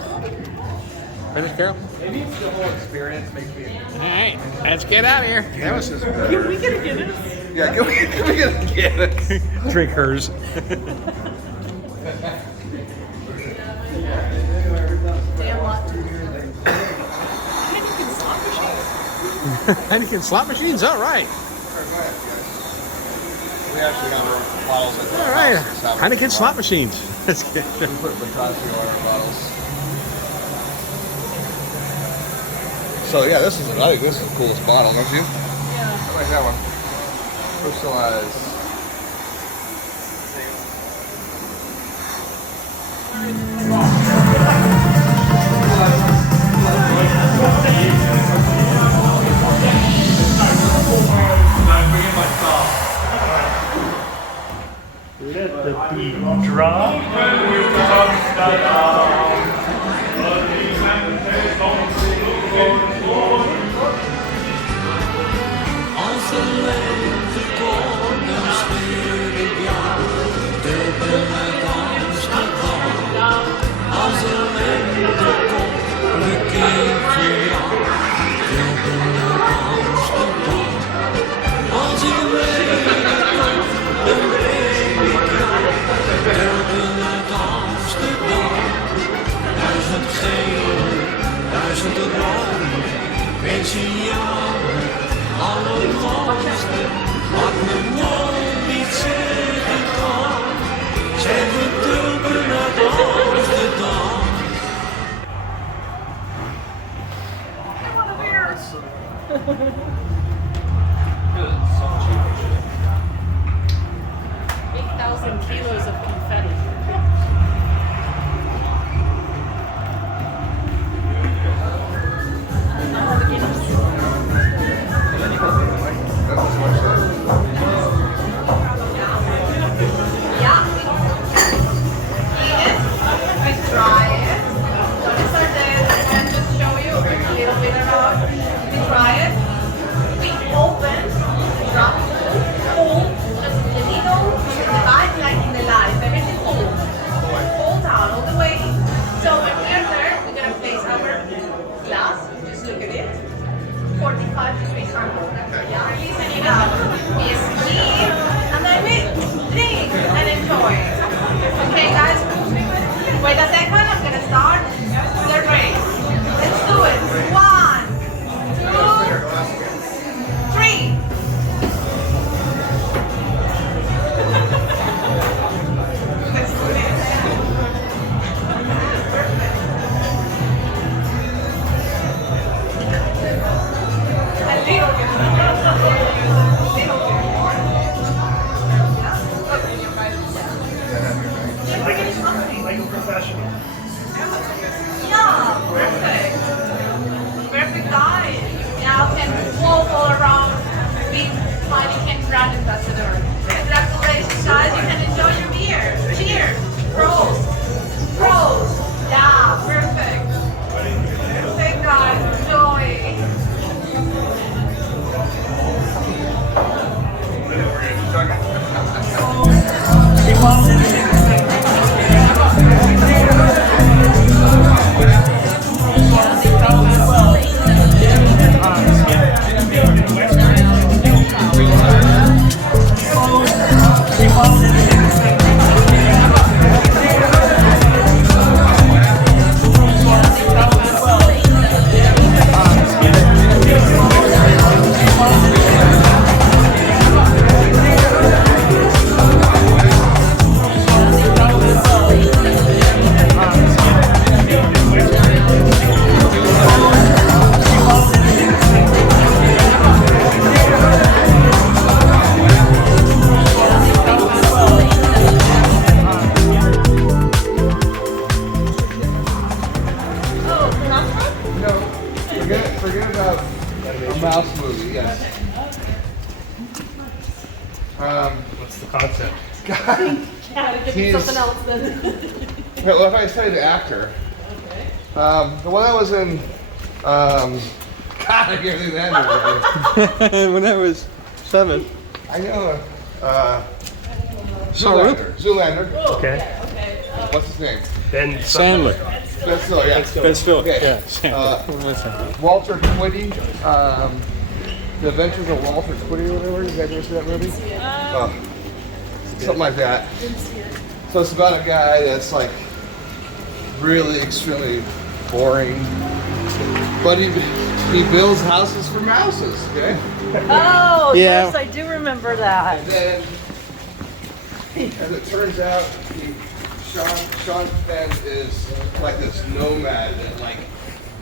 Finish, Carol? Maybe it's the whole experience makes me. Alright, let's get out of here. That was just Can we get a Guinness? Yeah, can we get a Guinness? Drink hers. Damn lot. Heineken slot machines, all right. We actually got our bottles at the All right, house. Heineken slot machines. That's good. We put Batasio on our bottles. So yeah, I think this is the coolest bottle, don't you? Yeah. I like that one. Crystallized. Draw. Als de lente komt, dan stuur ik jou Dublin uit Amsterdam. Als de lente komt, dan keer ik jou Dublin uit Amsterdam. Als ik wegkom, dan breng ik jou Dublin uit Amsterdam. Duizend gele, duizend rode, wens je jou allermooiste, wat mijn mond niet zeggen kan. Zeg het Dublin uit Amsterdam. Kilos of confetti. Forget about a mouse movie, yes. What's the concept? He's, something else then. well, if I say the actor, the one that was in, God, I can't think of that movie. When I was 7. I know, Zoolander. Okay. What's his name? Ben Sandler. Ben Stiller, yeah. Ben Stiller. Okay. Yeah. Sandler. Walter Twitty, The Adventures of Walter Twitty or whatever. You guys ever see that movie? Something like that. So it's about a guy that's like really extremely boring, but he builds houses for mouses, okay? Oh, Yeah. yes, I do remember that. And then, as it turns out, Sean Penn is like this nomad that like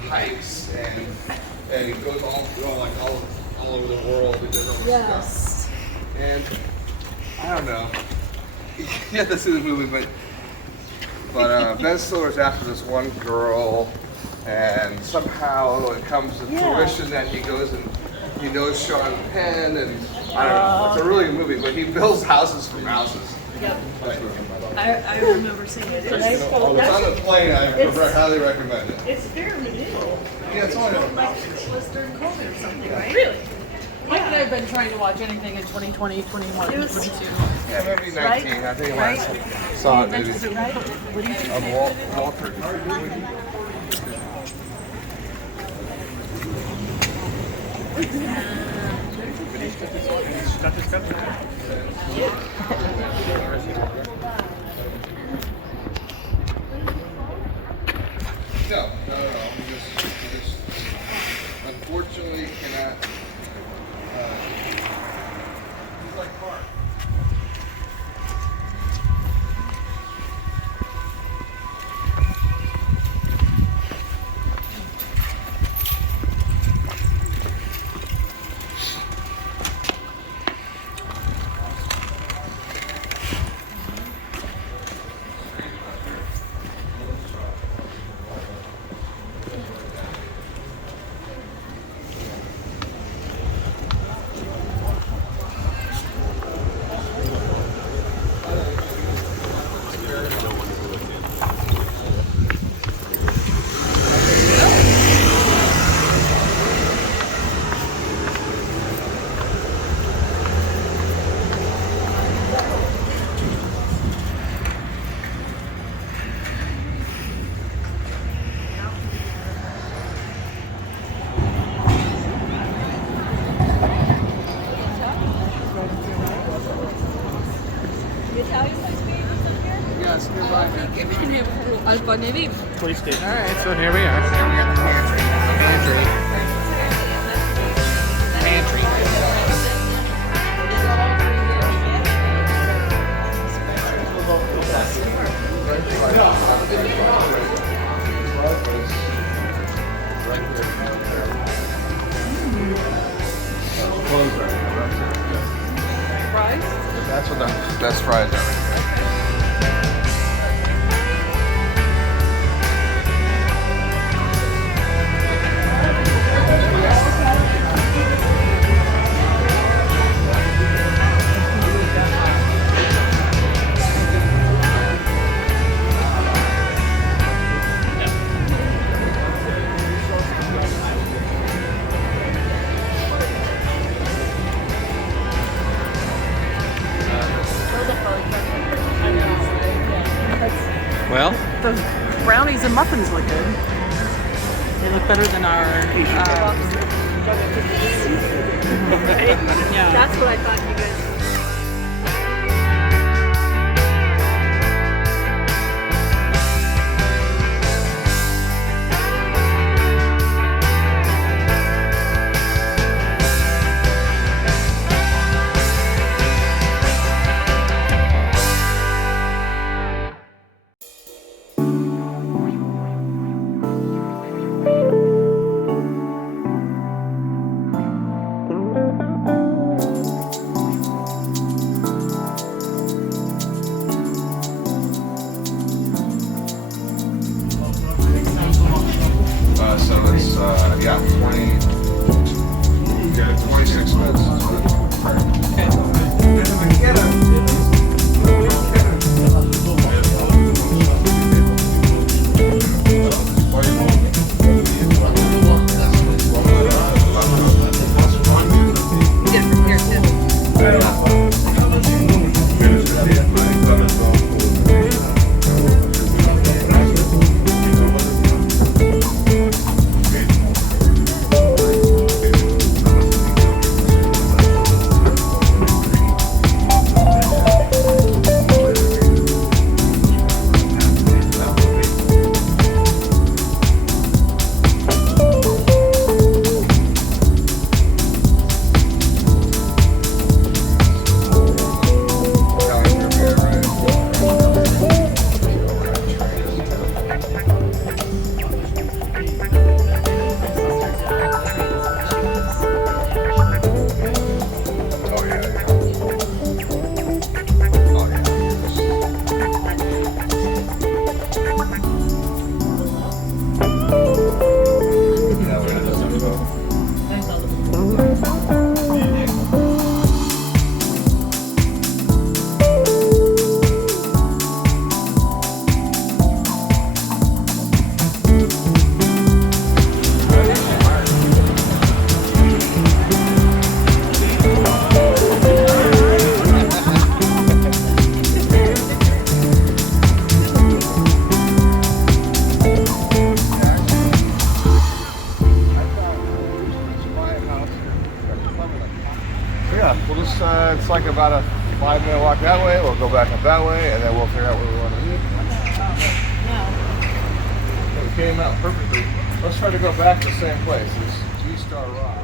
hikes and he goes all over the world and does all this stuff. And I don't know. You have to see the movie, but Ben Stiller's after this one girl, and somehow it comes to fruition that he goes and he knows Sean Penn, and I don't know. It's a really good movie, but he builds houses for mouses. Yep. I remember seeing it. And I It's thought, on the that's- plane. I It's- highly recommend it. It's fairly new. Yeah, it's only Like it was during COVID or something, right? Really? Mike and I have been trying to watch anything in 2020, 21, It was- 22. yeah, maybe 19. Right? I think Right? last saw it maybe Is it right? What do you think? of Walter. No. We just unfortunately cannot. It's like cars. Yes, nearby. Please stay. Alright, so here we are. Pantry. That's what the best fries are. Well, The brownies and muffins look good. They look better than our. Yeah. That's what I thought you guys. So it's yeah, 26 minutes. about a 5-minute walk that way. We'll go back up that way, and then we'll figure out where we want to eat. We came out perfectly. Let's try to go back to the same place. It's G-Star Rock.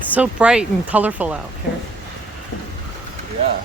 So bright and colorful out here. Yeah.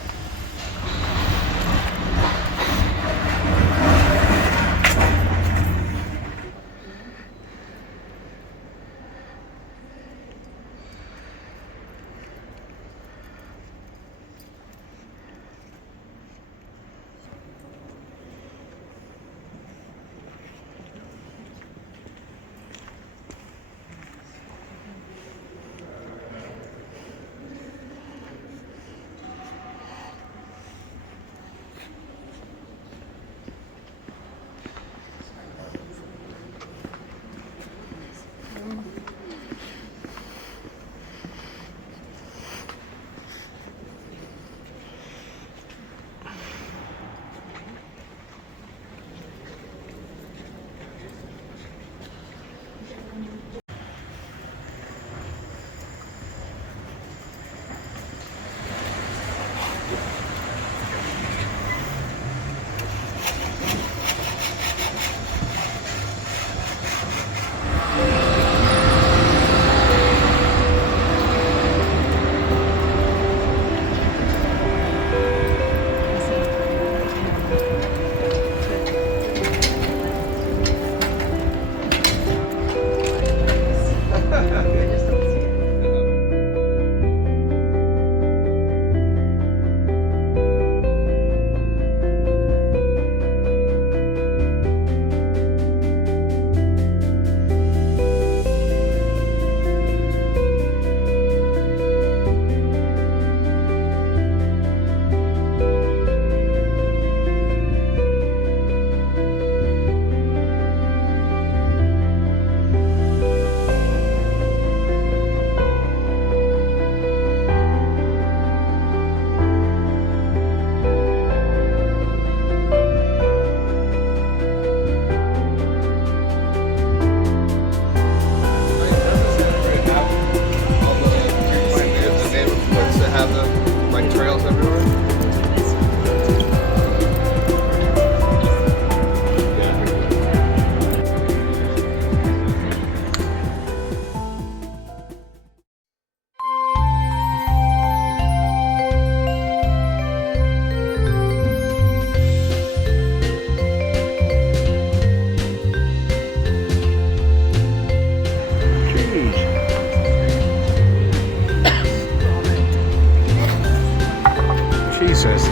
Jesus.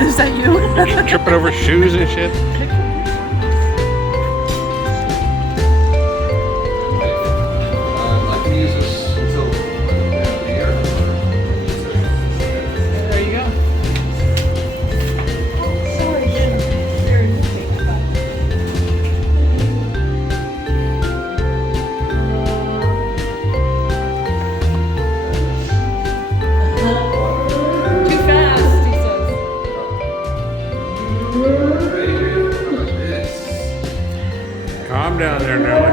Is that you? Tripping over shoes and shit. I'd like to use this until the end of the year. There you go. Too fast, he says. Calm down there, Nelly.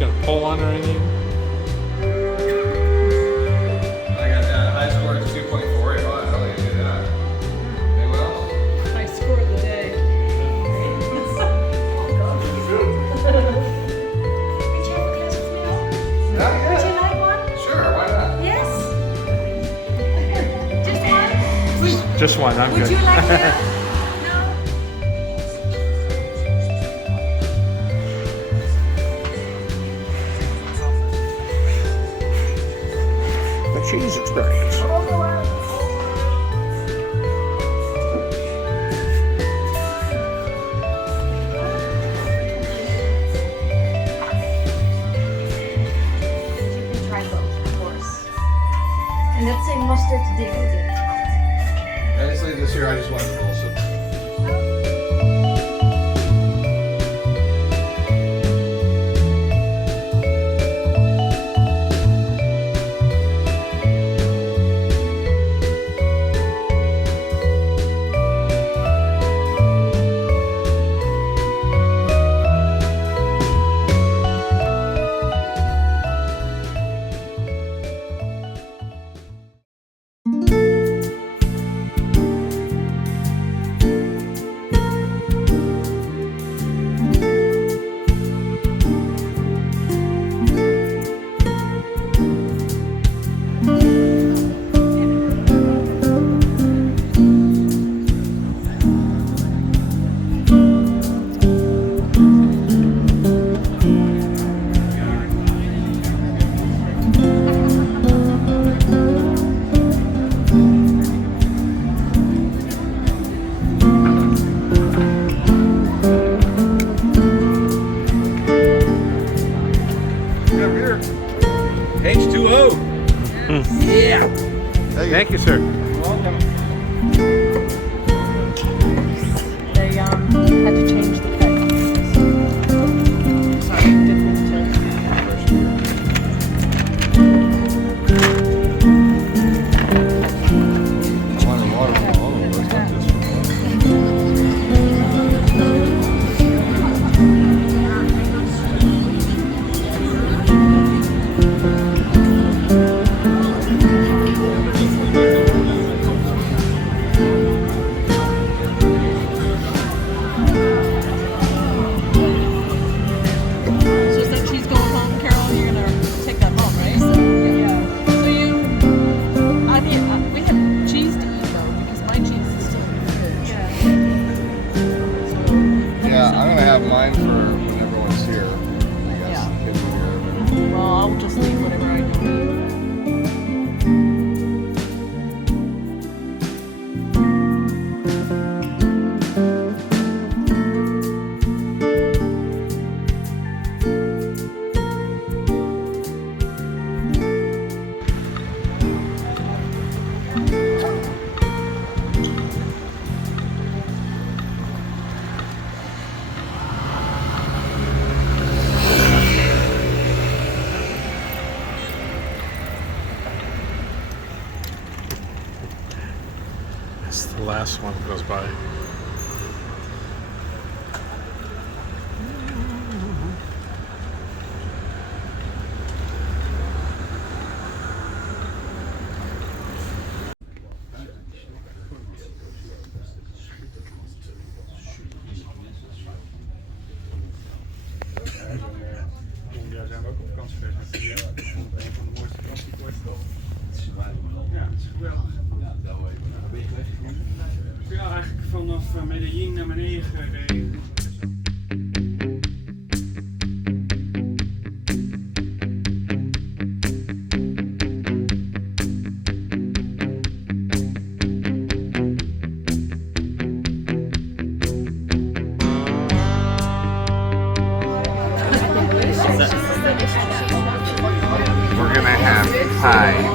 Got a pole on or anything? I got that high score of 2.48. Oh, hell yeah, do that. Anyone else? High score of the day. Yeah, Would you like one? sure, why not? Yes? Just one? Just one, I'm Would good. you like that? No? cheese experience. Try both, of course. And let's say mustard dip with it. Honestly, this year I just went full. So H2O. Yeah. Thank you, sir. They had to change the pay. Sorry, didn't mine for when everyone's here. I guess. Yeah. Kids are here. Well, I'll just leave whatever I don't need. It's the last one that goes by. Ja, zijn we ook op vakantie geweest met de een van de mooiste vakanties ooit. Ja, het is geweldig. Ja, eigenlijk vanaf Medellin naar beneden gereden. We're gonna have pie.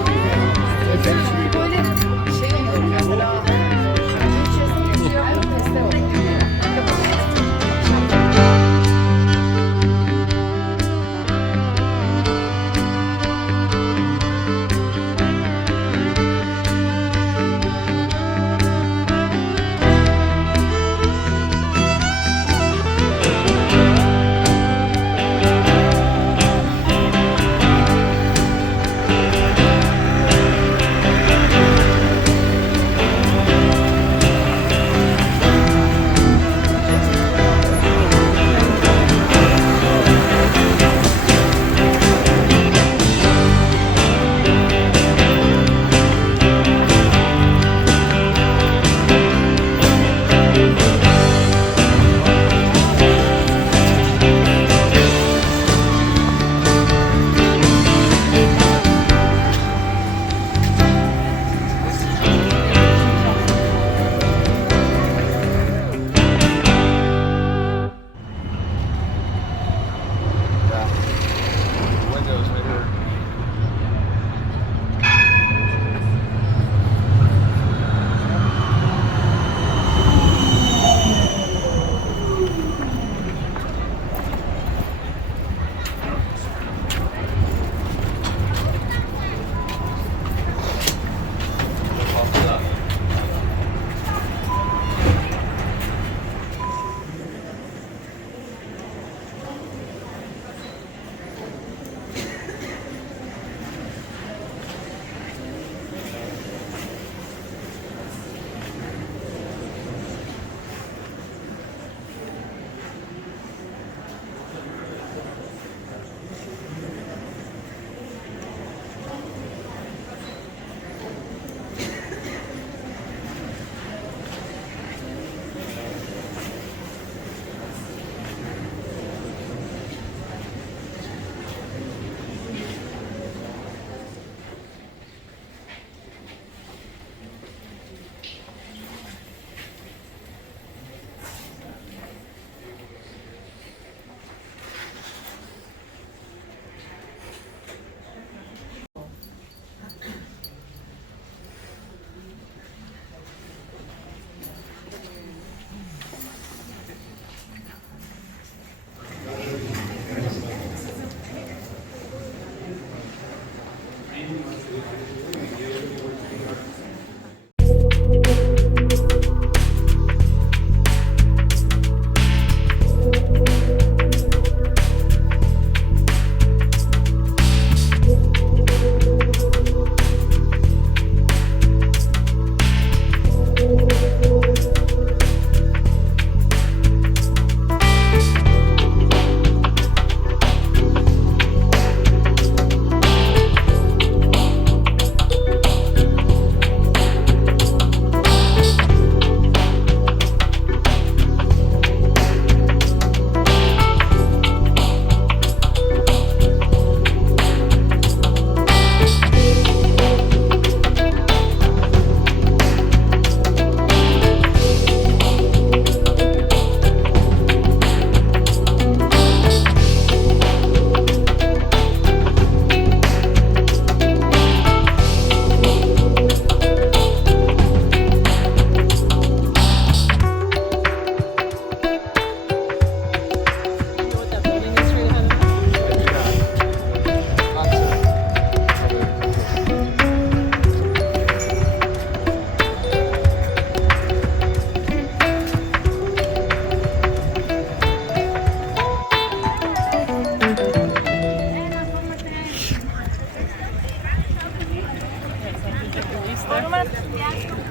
nice there.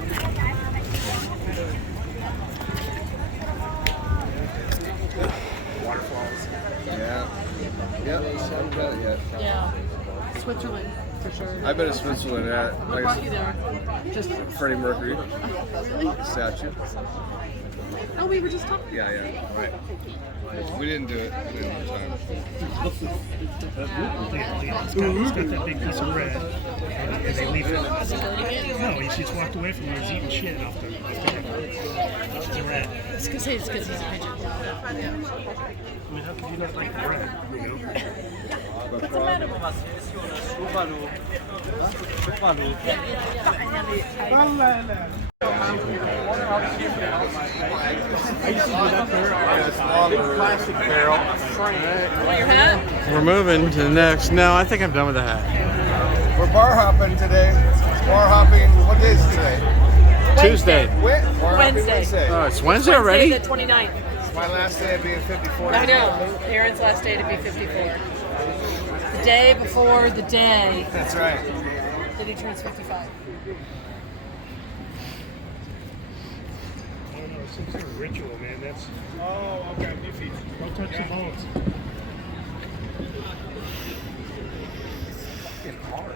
Waterfalls. Yeah. Yep. Haven't done it yet. Yeah. Switzerland, for sure. I've been to Switzerland at What brought you there? Just Freddie Mercury really? statue. Oh, we were just talking. Yeah. Right. We didn't do it. We didn't have time. It's got that big piece of bread, and they leave it. No, he just walked away from it. He was eating shit off the He's a rat. It's because he's a pigeon. I mean, how could you not like bread, you know? What's the matter with us? I used to get up there on a big plastic barrel. Your hat? We're moving to the next. No, I think I'm done with the hat. We're bar hopping today. Bar hopping. What day is it today? Tuesday. Wednesday. Oh, it's Wednesday already? The 29th. It's my last day of being 54. I know. Aaron's last day to be 54. The day before the day That's right. that he turns 55. I don't know, it's some sort of ritual, man. That's. Oh, okay. New feet. Don't touch the bones. Fucking hard.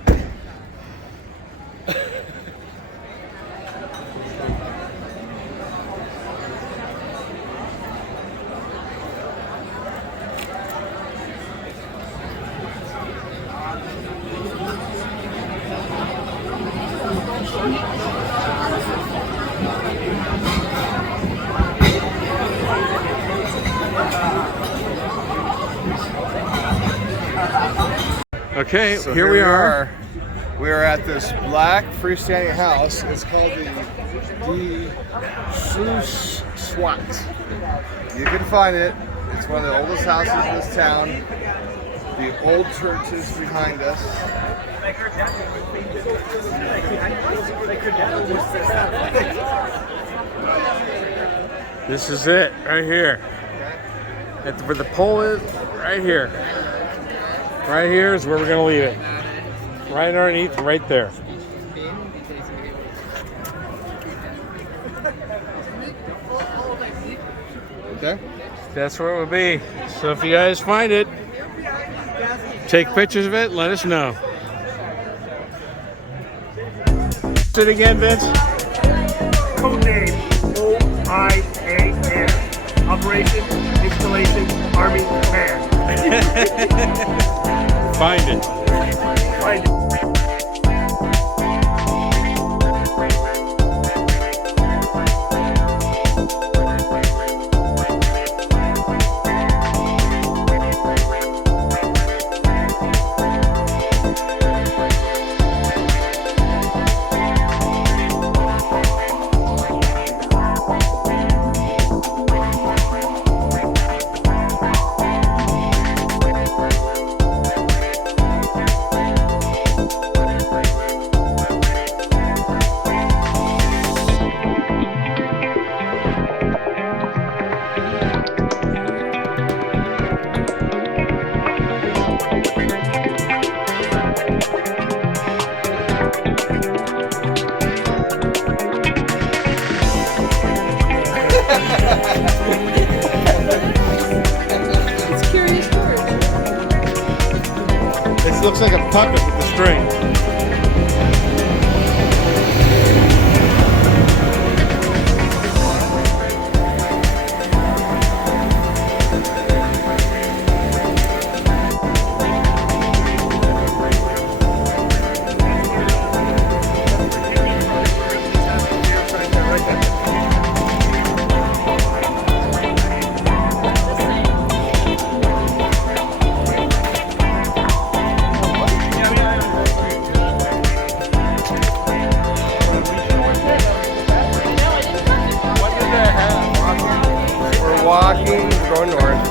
Okay, So here we are. We are at this black freestanding house. It's called the Sous Swat. You can find it. It's one of the oldest houses in this town. The old church is behind us. This is it, right here. Where the pole is, right here. Right here is where we're gonna leave it. Right underneath, right there. Okay. That's where it will be. So if you guys find it, take pictures of it, let us know. Say it again, Vince. Codename OIAN. Operation Installation Army Command. Find it. Find it. It's curious storage. This looks like a puppet with the string. We're walking, we're going north.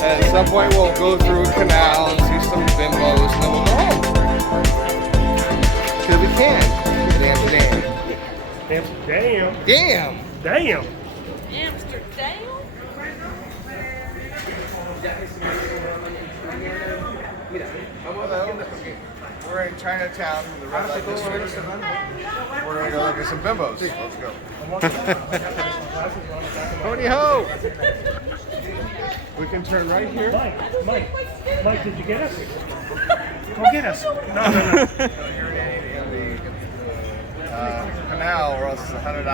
At some point we'll go through a canal and see some bimbos and then we'll go home. Because we can. Amsterdam. Amsterdam. Damn. Damn. Amsterdam? We're in Chinatown in the red light district. We're gonna go look at some bimbos. Let's go. Hody ho! We can turn right here. Mike, did you get us? Go get us. No. You're in the canal, or else it's $100.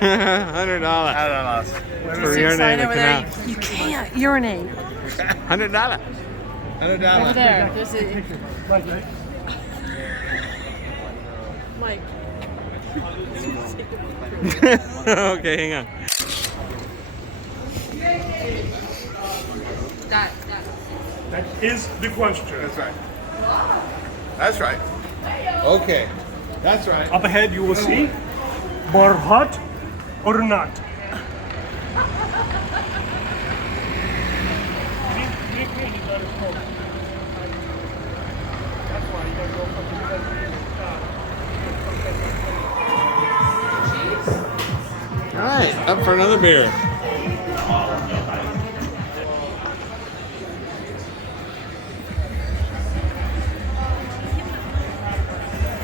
$100 for urinating in the canal. You can't urinate. $100. Over there. There's a Mike. Okay, hang on. That is the question. That's right. That's right. Okay. That's right. Up ahead you will see bar hot or not. All right, up for another beer.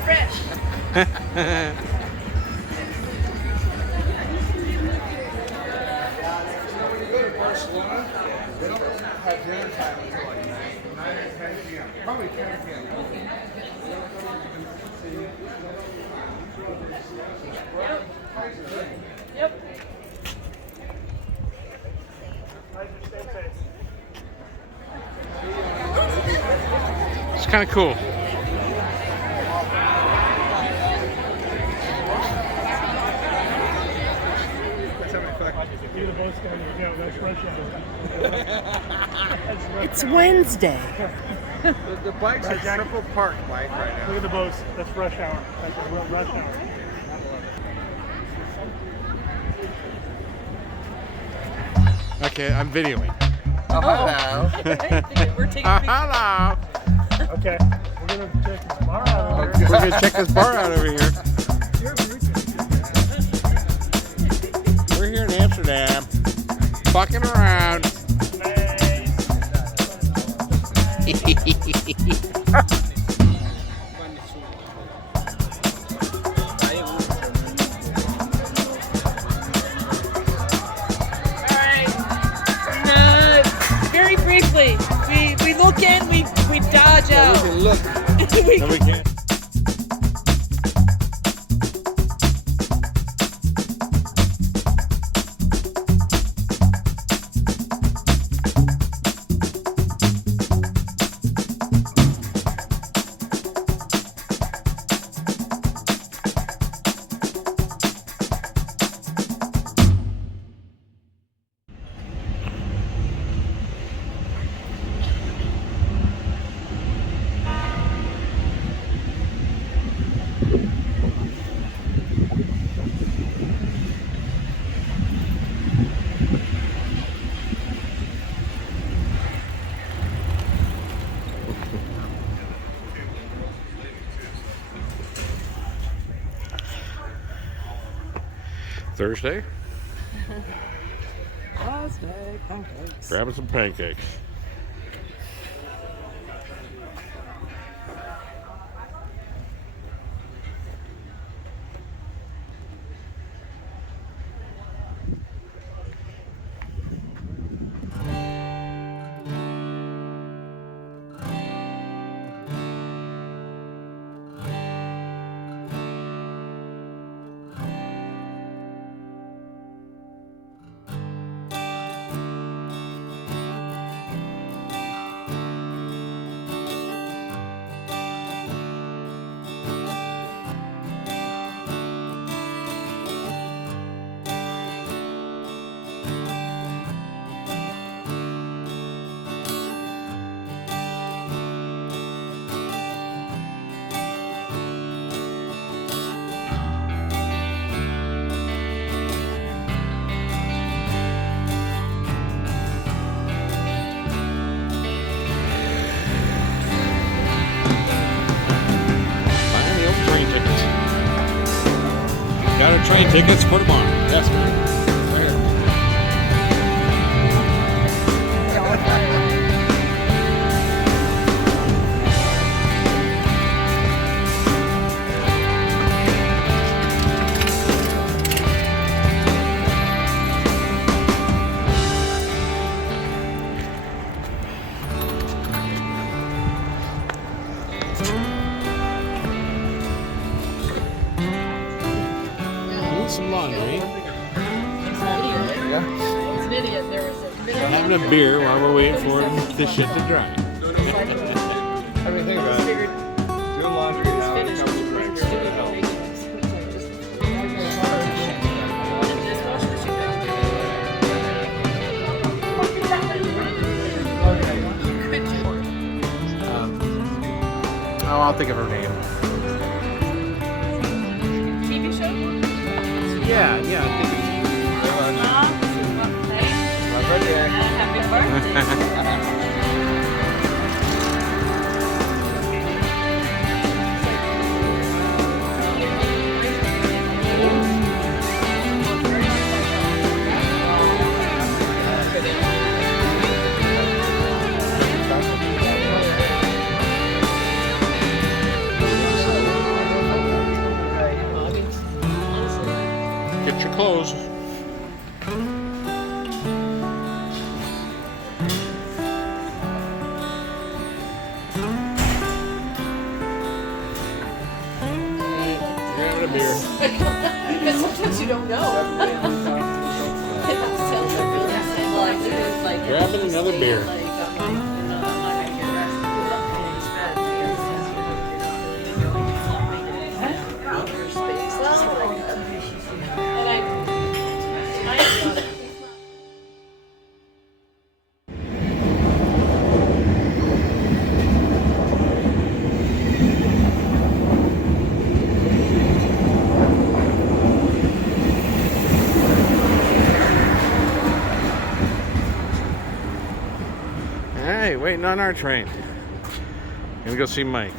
Fresh. When you go to Barcelona, they don't have dinner time until like 9 or 10 p.m. Probably 10 p.m. Yep. It's kind of cool. It's Wednesday. The bikes are triple parked, Mike, right now. Look at the boats. That's rush hour. That's a real rush hour. Okay, I'm videoing. Oh, hello. We're taking Hello. Okay, we're gonna check this bar out over We're gonna check this bar out over here. We're here in Amsterdam, fucking around. very briefly, we look in, we dodge out. We can look. No, we can't. Thursday? Thursday, pancakes. Grabbing some pancakes. Got our train tickets for tomorrow. Yes, ma'am. doing some laundry. He's an idiot. There was a We're having a beer while we're waiting for the shit to dry. I mean, think about it. Doing laundry now, a couple of drinks, what the hell? Oh, I'll think of her name. TV show? Yeah. I think Happy birthday. Get your clothes. Grabbing a beer. Because sometimes you don't know. Grabbing another beer. Hey, waiting on our train. Gonna go see Mike.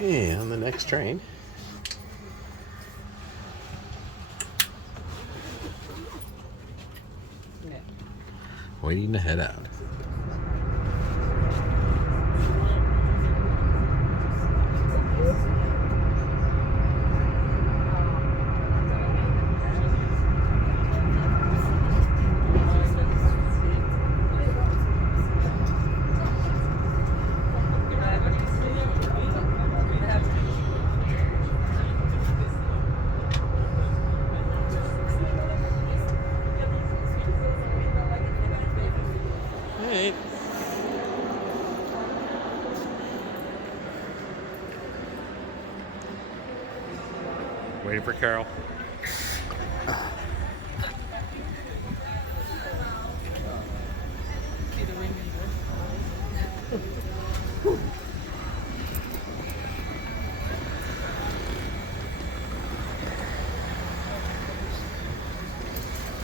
Yeah, on the next train. Waiting to head out. Hey. Waiting for Carol.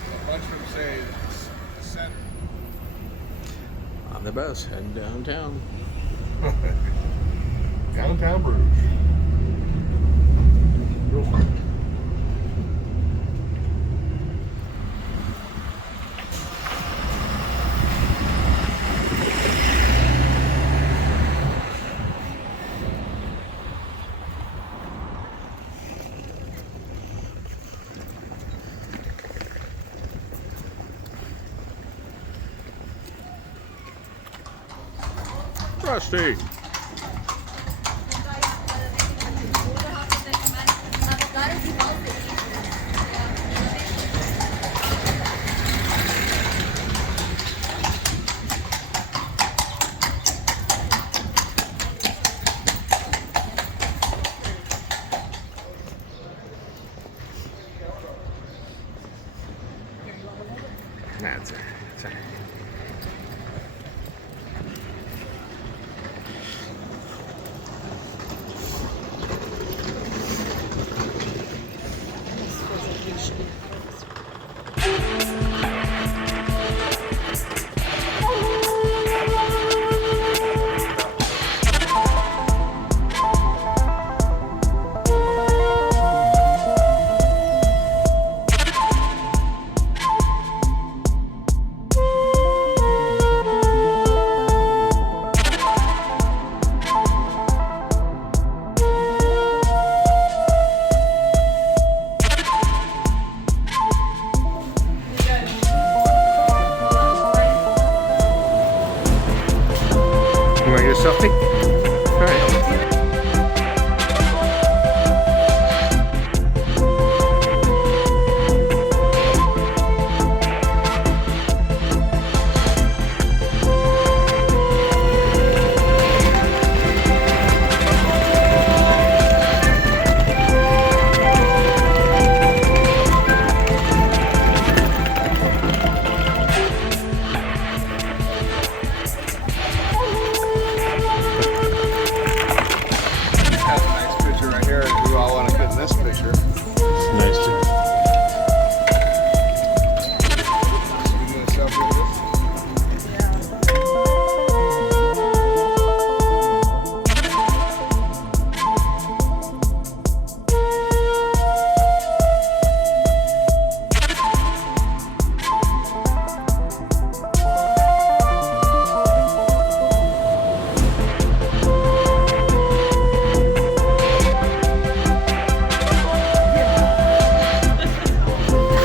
A bunch of them say the center. On the bus, heading downtown. Downtown Bruges. Real fun. Rusty. That's it. That's it. You want to get a selfie? All right. That's a nice picture right here. We all want to get in this picture. It's nice too. You get a selfie of this?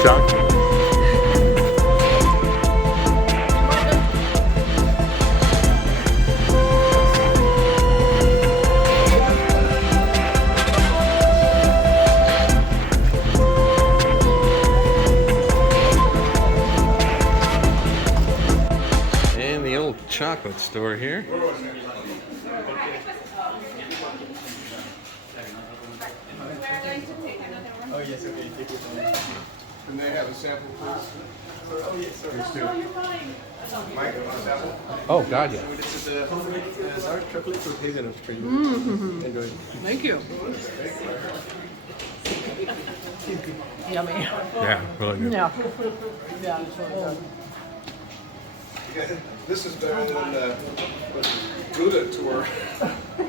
Chuck? And the old chocolate store here. Can they have a sample, please? Oh, yes, sir. Please do. Mike, you want a sample? Oh, God, yeah. This is a dark chocolate with hazelnut cream. Enjoy. Thank you. Yummy. Yeah, really good. Yeah. Yeah, it's really good. Yeah, this is better than the Buddha tour.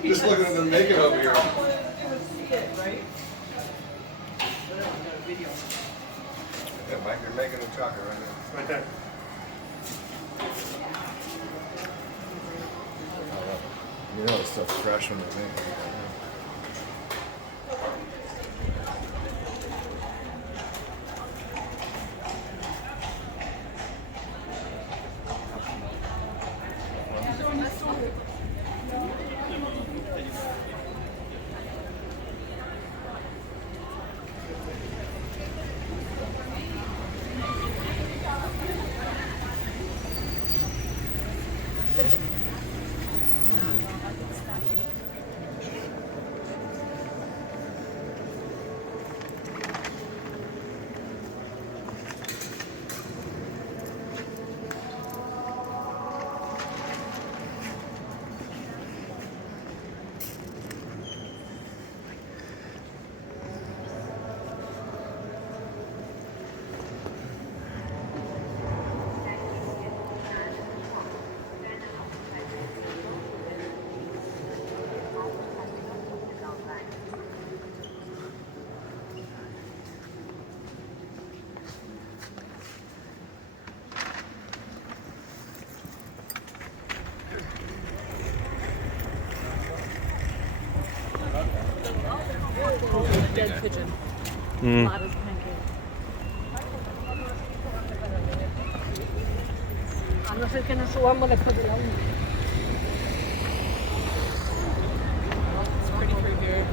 Just looking at them making over here. Yeah, Mike, you're making a chocolate right now. Right there. You know, this stuff's fresh when they make it. Dead pigeon. Mm. Lot of pancake. A no ser que nos subamos después de la 1. It's pretty through here.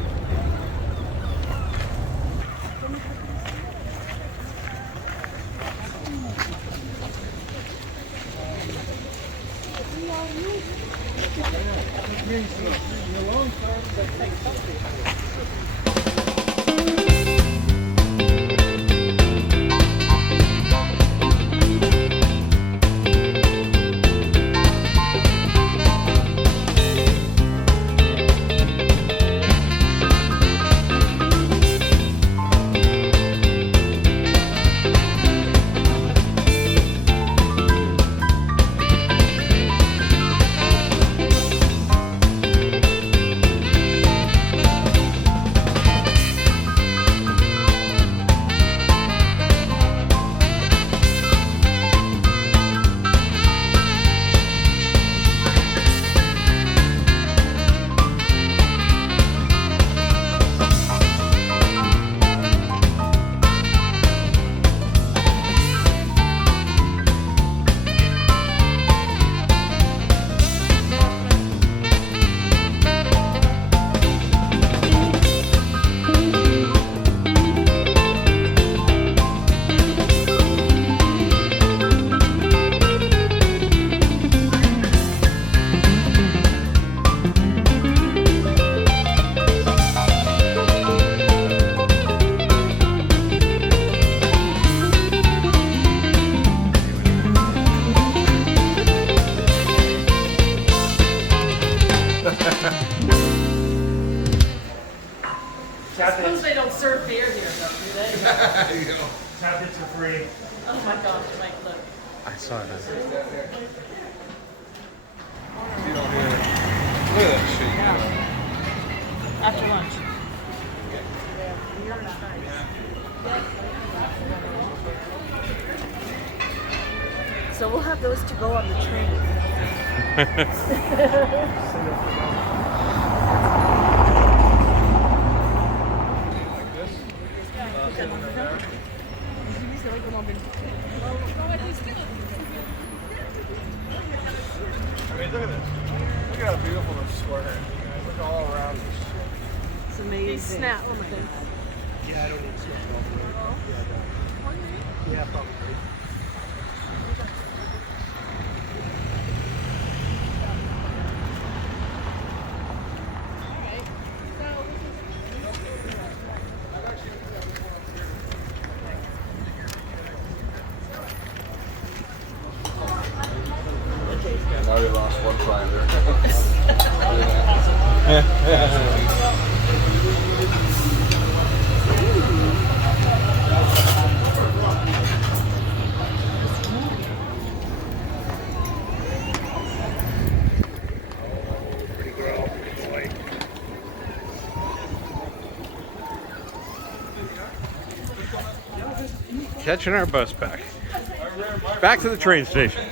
Oh my gosh, Mike, look. I saw that. You don't hear it. Look at that shit. After lunch. So we'll have those to go on the train. I mean, look at this. Look at how beautiful this square is, guys. Look all around this shit. It's amazing. Snap. Yeah, I don't need to switch all the way. Yeah, probably. Now you lost one finder. Catching our bus back. Back to the train station.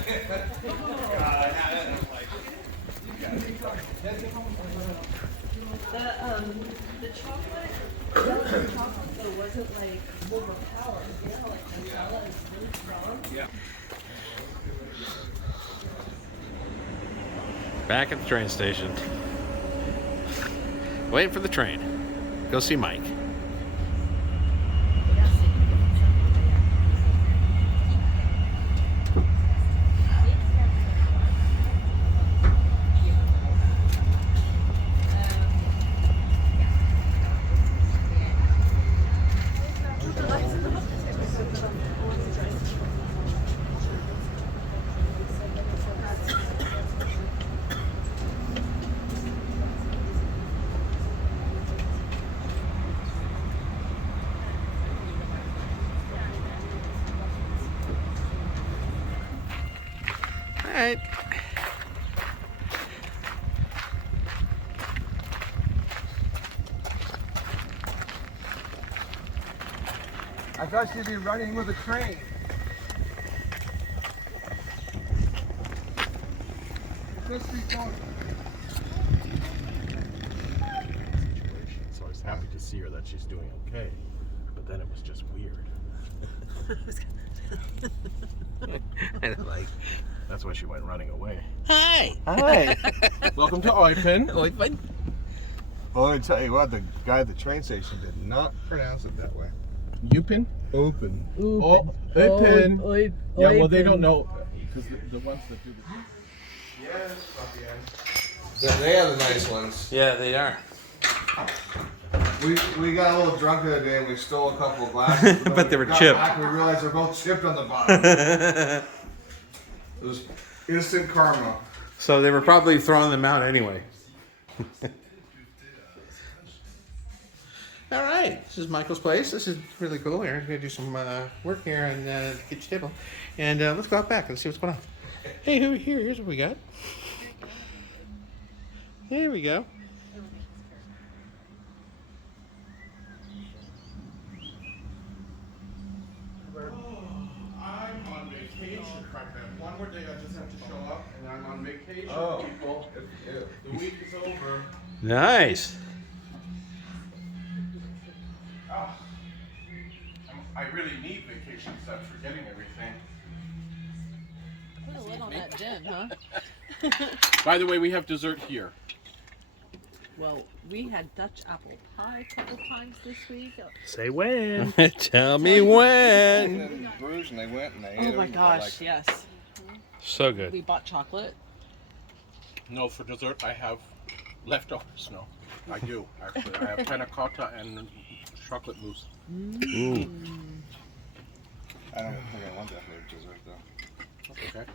The chocolate though wasn't like overpowering. Yeah, like vanilla is really strong. Yeah. Back at the train station. Waiting for the train. Go see Mike. All right. I thought you'd be running with a train. Just be going. So I was happy to see her that she's doing okay, but then it was just weird. And like, that's why she went running away. hi. Hi. Welcome to Eupen. Eupen. Well, let me tell you what, the guy at the train station did not pronounce it that way. Eupen? Open. Oh, Eupen. Yeah, well, they don't know because the ones that do the. Yeah, they are the nice ones. Yeah, they are. We got a little drunk the other day and we stole a couple of glasses. But they were got chipped. Back, we realized they're both chipped on the bottom. It was instant karma. So they were probably throwing them out anyway. All right, this is Michael's place. This is really cool. We're gonna do some work here and get your table, and let's go out back and see what's going on. Hey, here's what we got. There we go. I'm on vacation. One more day I just have to show up, and I'm on vacation, Oh. people. The week is over. Nice. Ah, I really need vacation because I'm forgetting everything. Put a lid on that gin, huh? By the way, we have dessert here. Well, we had Dutch apple pie a couple times this week. Say when. Tell me when. In Bruges and they went and they ate Oh them. my They're gosh, like, yes. So good. We bought chocolate. No, for dessert I have leftovers. No, I do actually. I have panna cotta and chocolate mousse. Ooh. I don't think I want that for dessert though. Okay.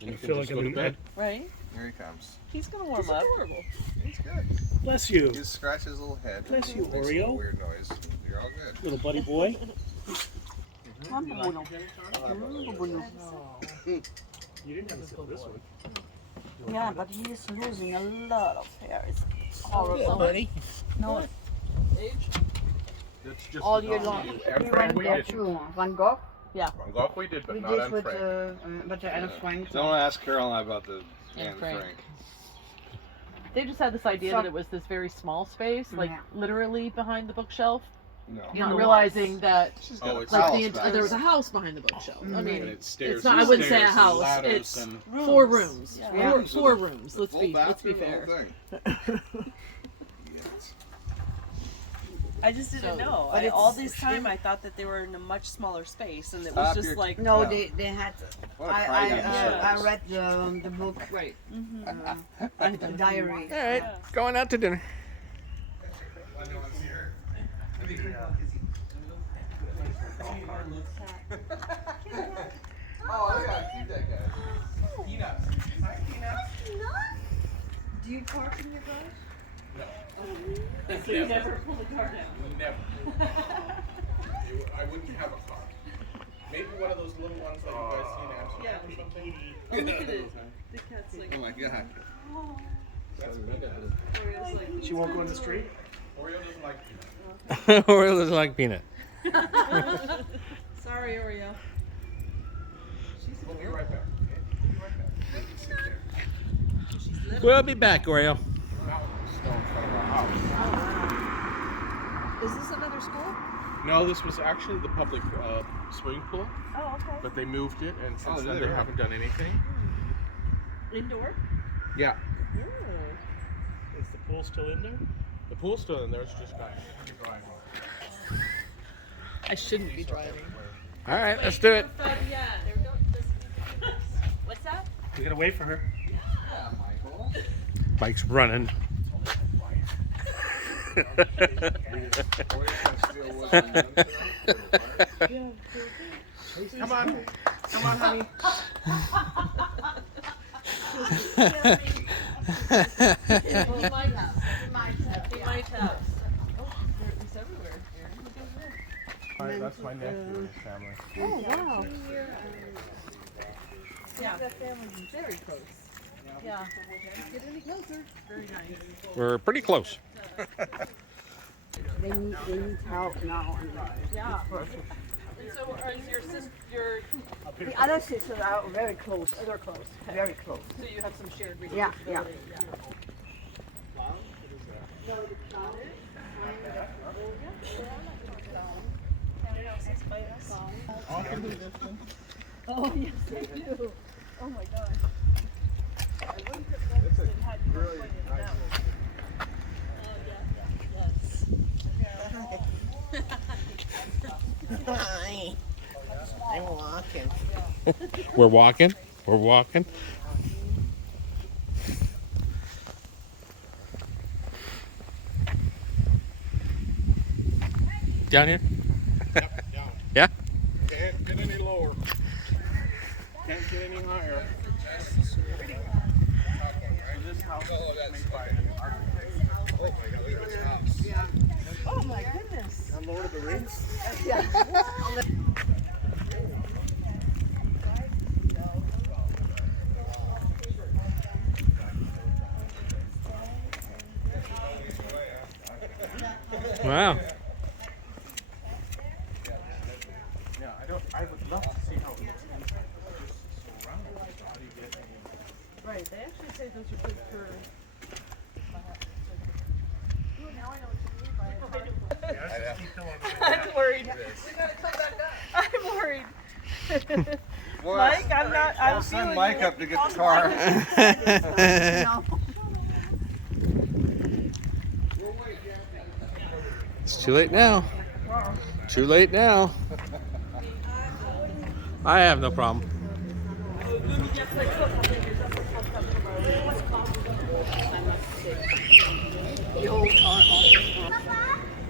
Then I you feel can like just I'm go to in bed. Right? Here he comes. He's gonna warm up. Adorable. He's good. Bless you, He just scratches his little head. Bless you, Makes a Oreo. little weird noise. You're all good. little buddy boy. You didn't have to sit with this one. Yeah, but he is losing a lot of hair. It's horrible. No, That's just all the year dog long. we do. We Anne Frank went we there did. too. Van Gogh. Yeah. Van Gogh we did, but We not did Anne with Frank. Anne Frank. Don't ask Caroline about the Anne Frank. Frank. They just had this idea So- that it was this very small space, like Yeah. literally behind the bookshelf, No. not realizing that She's got Oh, a it's like house the back there was a there. house behind the bookshelf. I mean, And it's stairs. it's not. I wouldn't say a stairs and house. ladders It's and 4 rooms. Yeah. Four rooms. The Let's full be bathroom, the fair. whole thing. Yes. I just didn't So- know. but All it's- this time I thought that they were in a much smaller space, and it Stop was just your- like No, Yeah. they had. What a I crazy service. I read the book. Right. The diary. All right, going out to dinner. Oh, yeah, keep that guy. Do you park in your garage? So you never pull the car down. Never. I wouldn't have a car. Maybe one of those little ones that you guys see in Amsterdam or something. oh, look at it. The cat's like, Oh my god. Oreo's like, She won't go in the street? Oreo doesn't like peanut. Oreo doesn't like peanut. sorry, Oreo. We'll be right back. Okay? We'll be right back. We'll be back, Oreo. Mountain of snow in front of our house. Is this another school? No, this was actually the public swimming pool, Oh, okay. but they moved it, and since Oh, then did they they? haven't done anything. Indoor? Yeah. Is the pool still in there? The pool's still in there, it's just not dry. I shouldn't be driving. All right, let's do it. Yeah. What's that? We gotta wait for her. Yeah, Michael. Bike's running. Come on. Come on, honey. He might have. He might have. It's everywhere. That's my nephew and his family. Oh wow. Yeah. That family's very close. Yeah. Get any closer. Very nice. We're pretty close. They need help now. Yeah. And so is your sister, The other sisters are very close. they're close. Very close. So you have some shared Yeah, responsibility. yeah. Oh, yes, they do. Oh, my gosh. I wouldn't have noticed it had you pointed it out. Hi. I'm walking. We're walking. We're walking. Down here? Yep, down. Yeah? Can't get any lower. Can't get any higher. So this house was made by an architect. Oh my god, look at this house. Oh, my goodness. On Lord of the Rings? Wow. Yeah, I would love to see how it looks inside. It's just so round. How do you get any? Right. They actually say those are good for. Now I know what you mean by it. Yeah, that's keep going. I'm worried. We gotta come back up. I'm worried. Well, Mike, I'm not. I'll I'm send feeling Mike you. up to get the car. It's too late now. Too late now. I have no problem. The old office.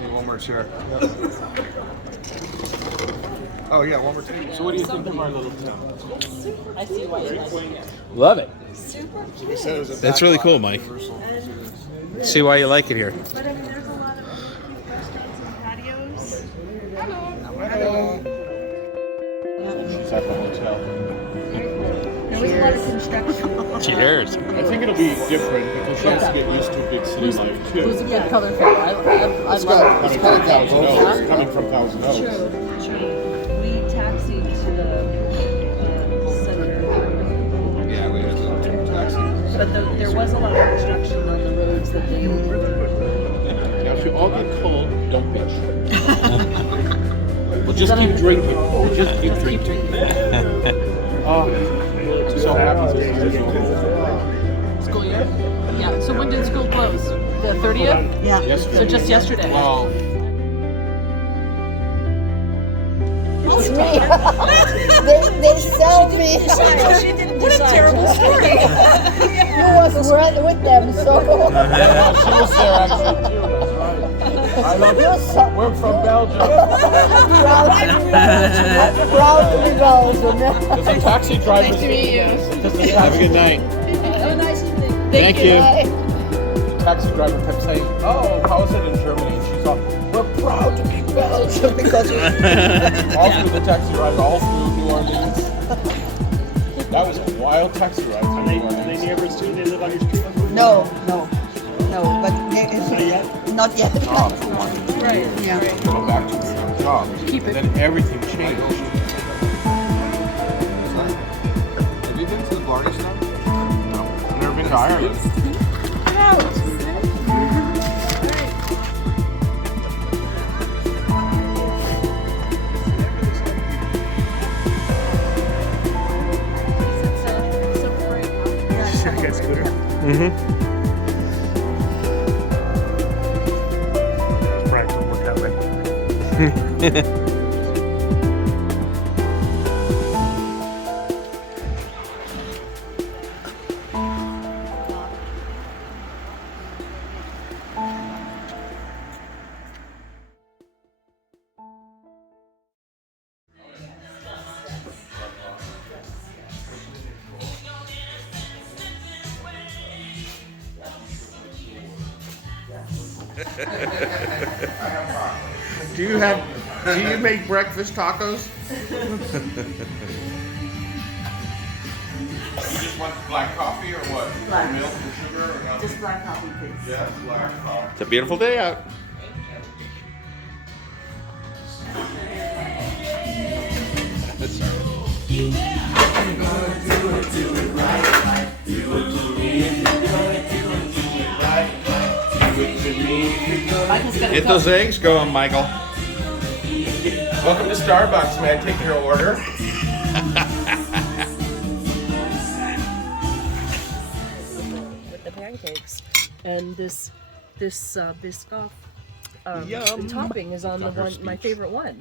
Need one more chair. Oh yeah, one more time. So what do you think of our little town? I see why you like it. Love it. Super They said it was a That's really backlot cool, Mike. Universal Studios. See why you like it here. But I mean, there's a lot of cute restaurants and patios. She's at the hotel. There was a lot of construction. Cheers. I think it'll be different because she has to get used to big city life too. Who's a good color fair? I It's love coming it. from Thousand Oaks. Coming from Thousand Oaks. We taxied to the center. Yeah, we had a taxi. But there was a lot of construction on the roads that they Now, if you all get cold, don't bitch. We'll just keep drinking. We'll just keep drinking. Oh, I'm so happy to School year? Yeah. So when did school close? The 30th? Yeah. Yesterday. So just yesterday. Well, They sell me. She didn't What a decide. terrible story. Who was with them, so. yeah, she was there actually too. That's right. I love you. We're from Belgium. Proud to be Belgian. Does the taxi driver Nice to meet you. Have a good night. Have a nice evening. Thank you. Taxi driver kept saying, "Oh, how is it in Germany?" And she's all, "We're proud to be Belgian because all through the taxi ride, all through New Orleans." That was a wild taxi ride. Are they neighbors too? They live on your street? No, but not yet. Job for one. Right. Yeah. Go back to your job. Keep it. Then everything changed. Have you been to the Blarney stuff? No. I've never been to Ireland. Get scooter. Right, don't look that way. Do you make breakfast tacos? You just want black coffee or what? Black. Milk and sugar or nothing? Just black coffee, please. Yeah, black coffee. It's a beautiful day out. Get those eggs going, Michael. Welcome to Starbucks, man. Take your order. With the pancakes and this Biscoff the topping is on the one my favorite one.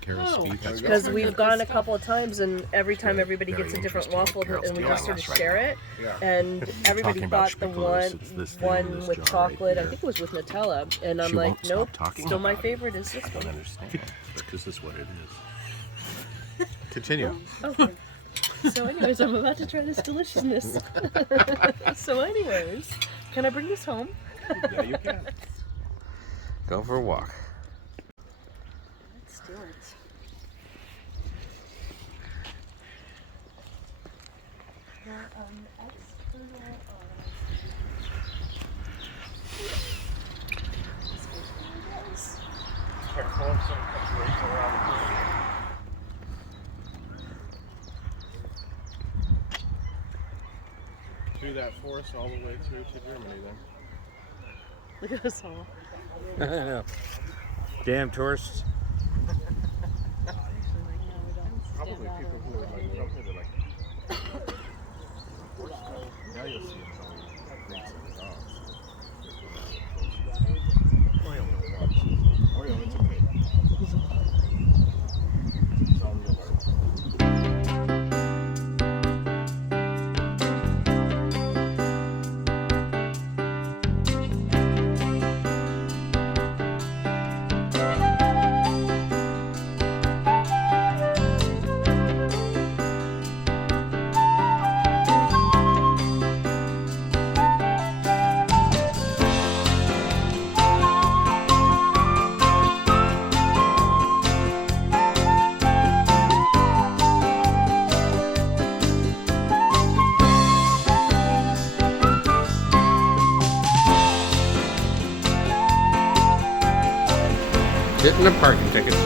Because we've gone a couple of times and every time everybody gets a different waffle and we just sort of share it. And everybody bought the one with chocolate. I think it was with Nutella. And I'm like, nope. Still my favorite is this one. Because that's what it is. Continue. Okay. So anyways, I'm about to try this deliciousness. So anyways, can I bring this home? Yeah, you can. Go for a walk. Let's do it. Careful, if someone comes racing around the corner. Through that forest all the way through to Germany then. Look at us all. I know. Damn tourists. Probably people who are like from here, they're like, now you'll see them probably some dogs. Oreo, it's okay. It's all real work. Getting the parking tickets.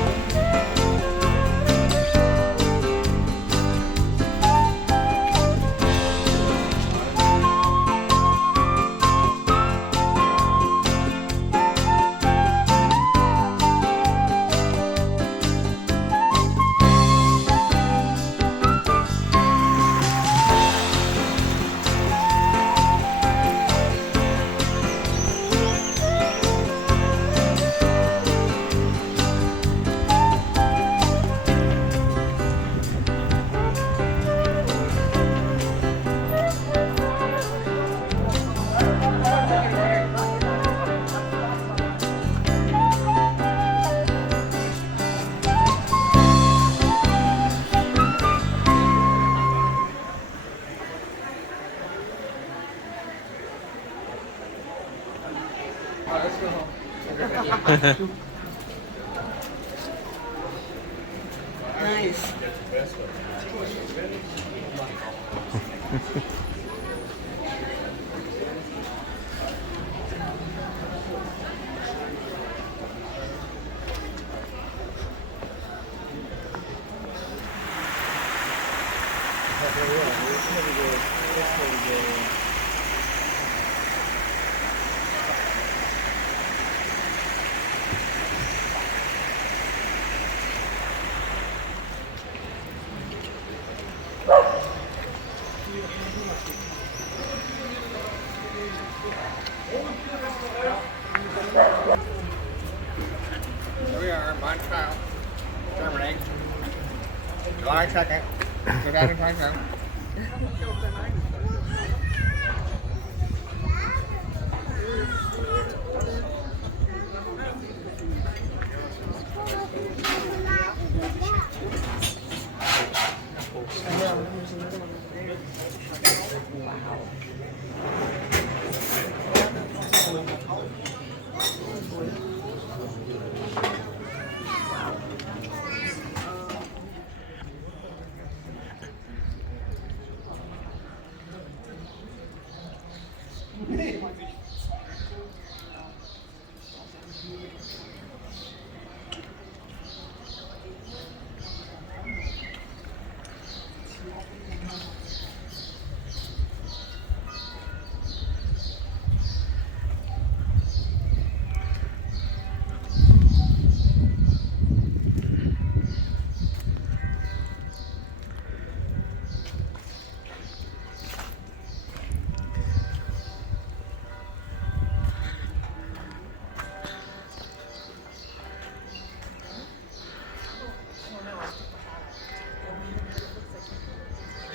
Nice. Here we are, Montreal, Germany. July 2nd, 2022.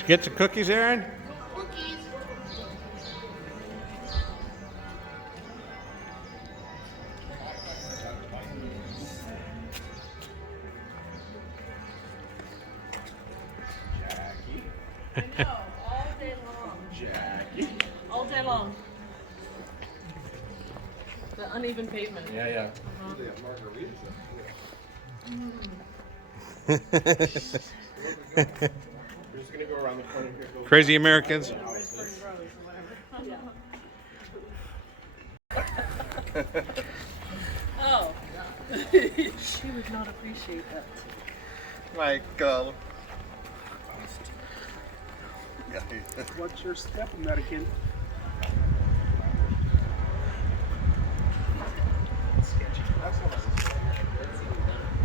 Get the cookies, Aaron? I know, all day long. Jackie. All day long. The uneven pavement. Yeah, yeah. We're just gonna go around the corner here. Go Crazy Americans. Oh. She would not appreciate that. Michael. What's your step, American?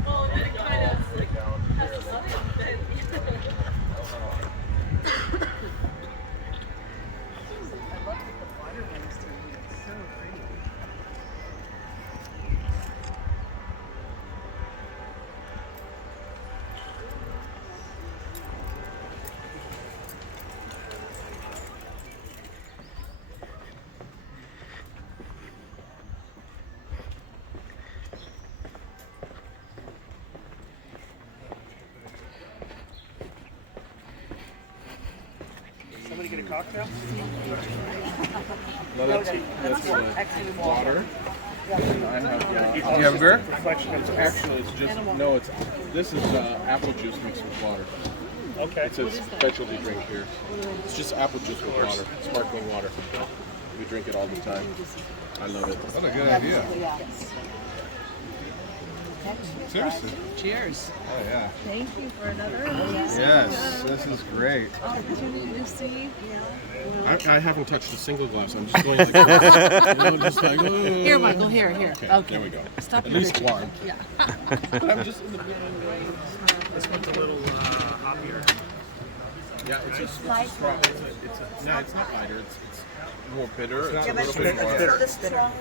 Well, and then it kind of like has a something that I love that the water runs through here. It's so pretty. Somebody get a cocktail? No, that's Actually, water. Do you have a beer? Actually, it's just no. This is apple juice mixed with water. Okay. It's a specialty drink here. It's just apple juice with water, sparkling water. We drink it all the time. I love it. What a good idea. Seriously. Cheers. Oh yeah. Thank you for another amazing Yes, this is great. opportunity to see. I haven't touched a single glass. I'm just going like this. You know, just like, Here, Michael, here. Okay, there we go. Stop At your least bitching. one. Yeah. But I'm just in the This one's a little hoppier. Yeah, it's strong. No, it's not lighter. It's more bitter. It's a little bit more. Not as strong.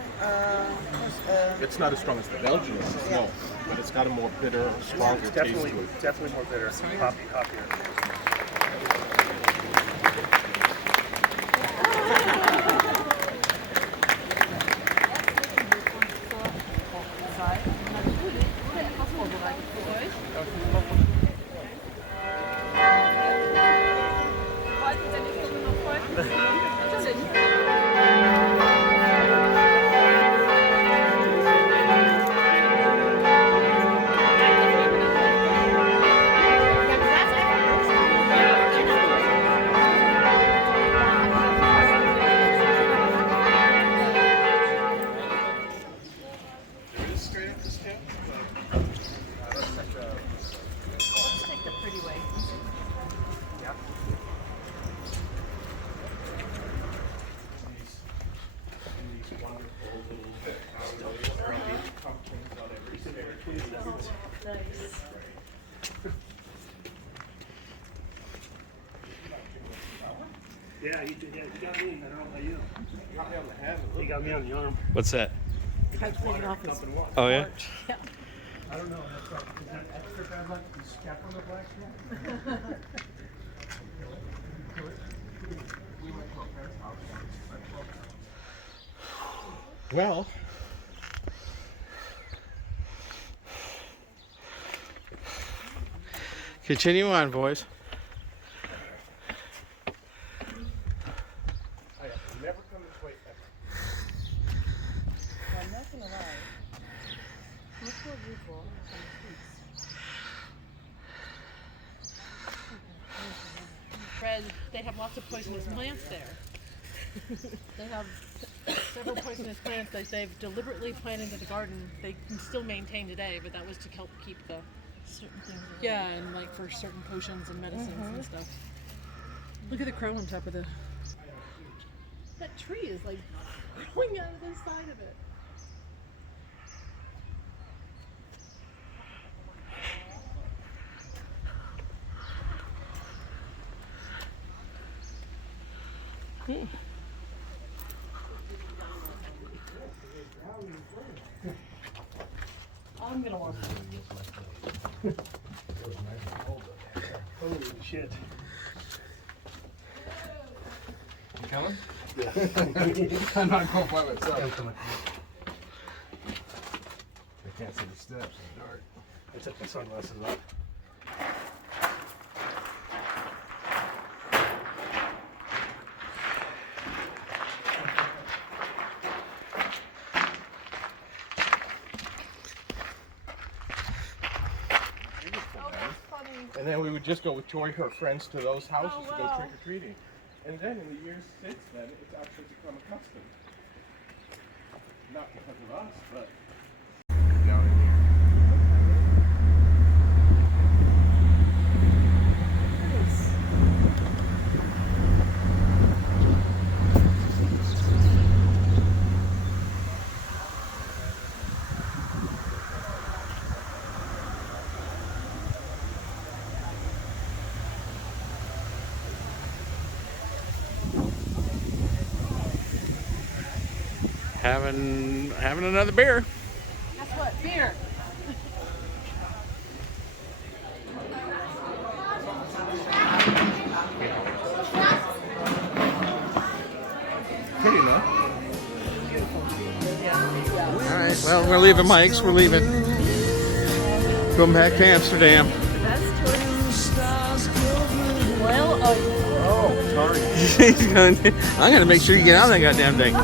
It's not as strong as the Belgian ones, no. But it's got a more bitter, stronger taste to it. Definitely more bitter. Hoppier. Yeah, he got me. I don't know about you. He got me on the hand. He got me on the arm. What's that? Tried taking off his Oh yeah. Yeah. I don't know. That's right. Is that extra bad luck? Is cap on the black? Well, Continue on, boys. I have never come this way ever. I'm not gonna lie. Look how beautiful on the streets. Fred, they have lots of poisonous plants there. They have several poisonous plants that they've deliberately planted in the garden. They can still maintain today, but that was to help keep the Certain things. yeah, and like for certain potions and medicines and stuff. Look at the crow on top of the. That tree is like growing out of the side of it. I'm gonna want Holy shit. You coming? I'm not going by myself. I'm coming. I can't see the steps in the dark. I took my sunglasses off. And then we would just go with Tori, her friends, to those houses to go trick or treating. And then in the years since then, it's actually become a custom. Not because of us, but down in here. Having another beer. Guess what? Beer. Pretty enough. All right. Well, we're leaving Mike's. We're leaving. Going back to Amsterdam. well, Oh, sorry. He's going. I'm gonna make sure you get out of that goddamn thing.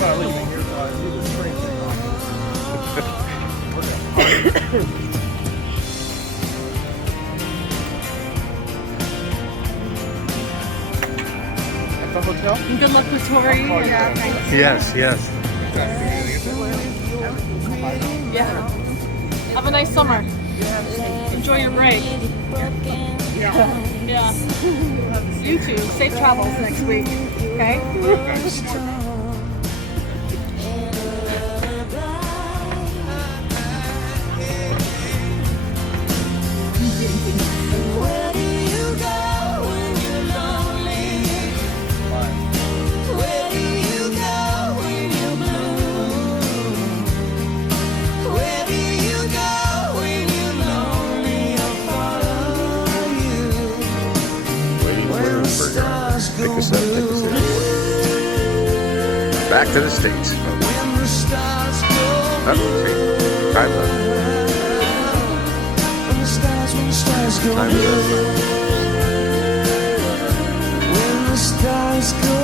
I'm not leaving here till I do this train thing on. At the hotel? And good luck with Tori. Yes, yes. Yeah. Have a nice summer. Enjoy your break. Yeah. Yeah. You too. Safe travels next week. Okay? Where do you go when you're lonely? Where do you go when you're blue? Where do you go when you're lonely? I'll follow you. When the stars go blue. Back to the States. When the stars go Oh, time left. When the stars go Time blue. left. When the stars go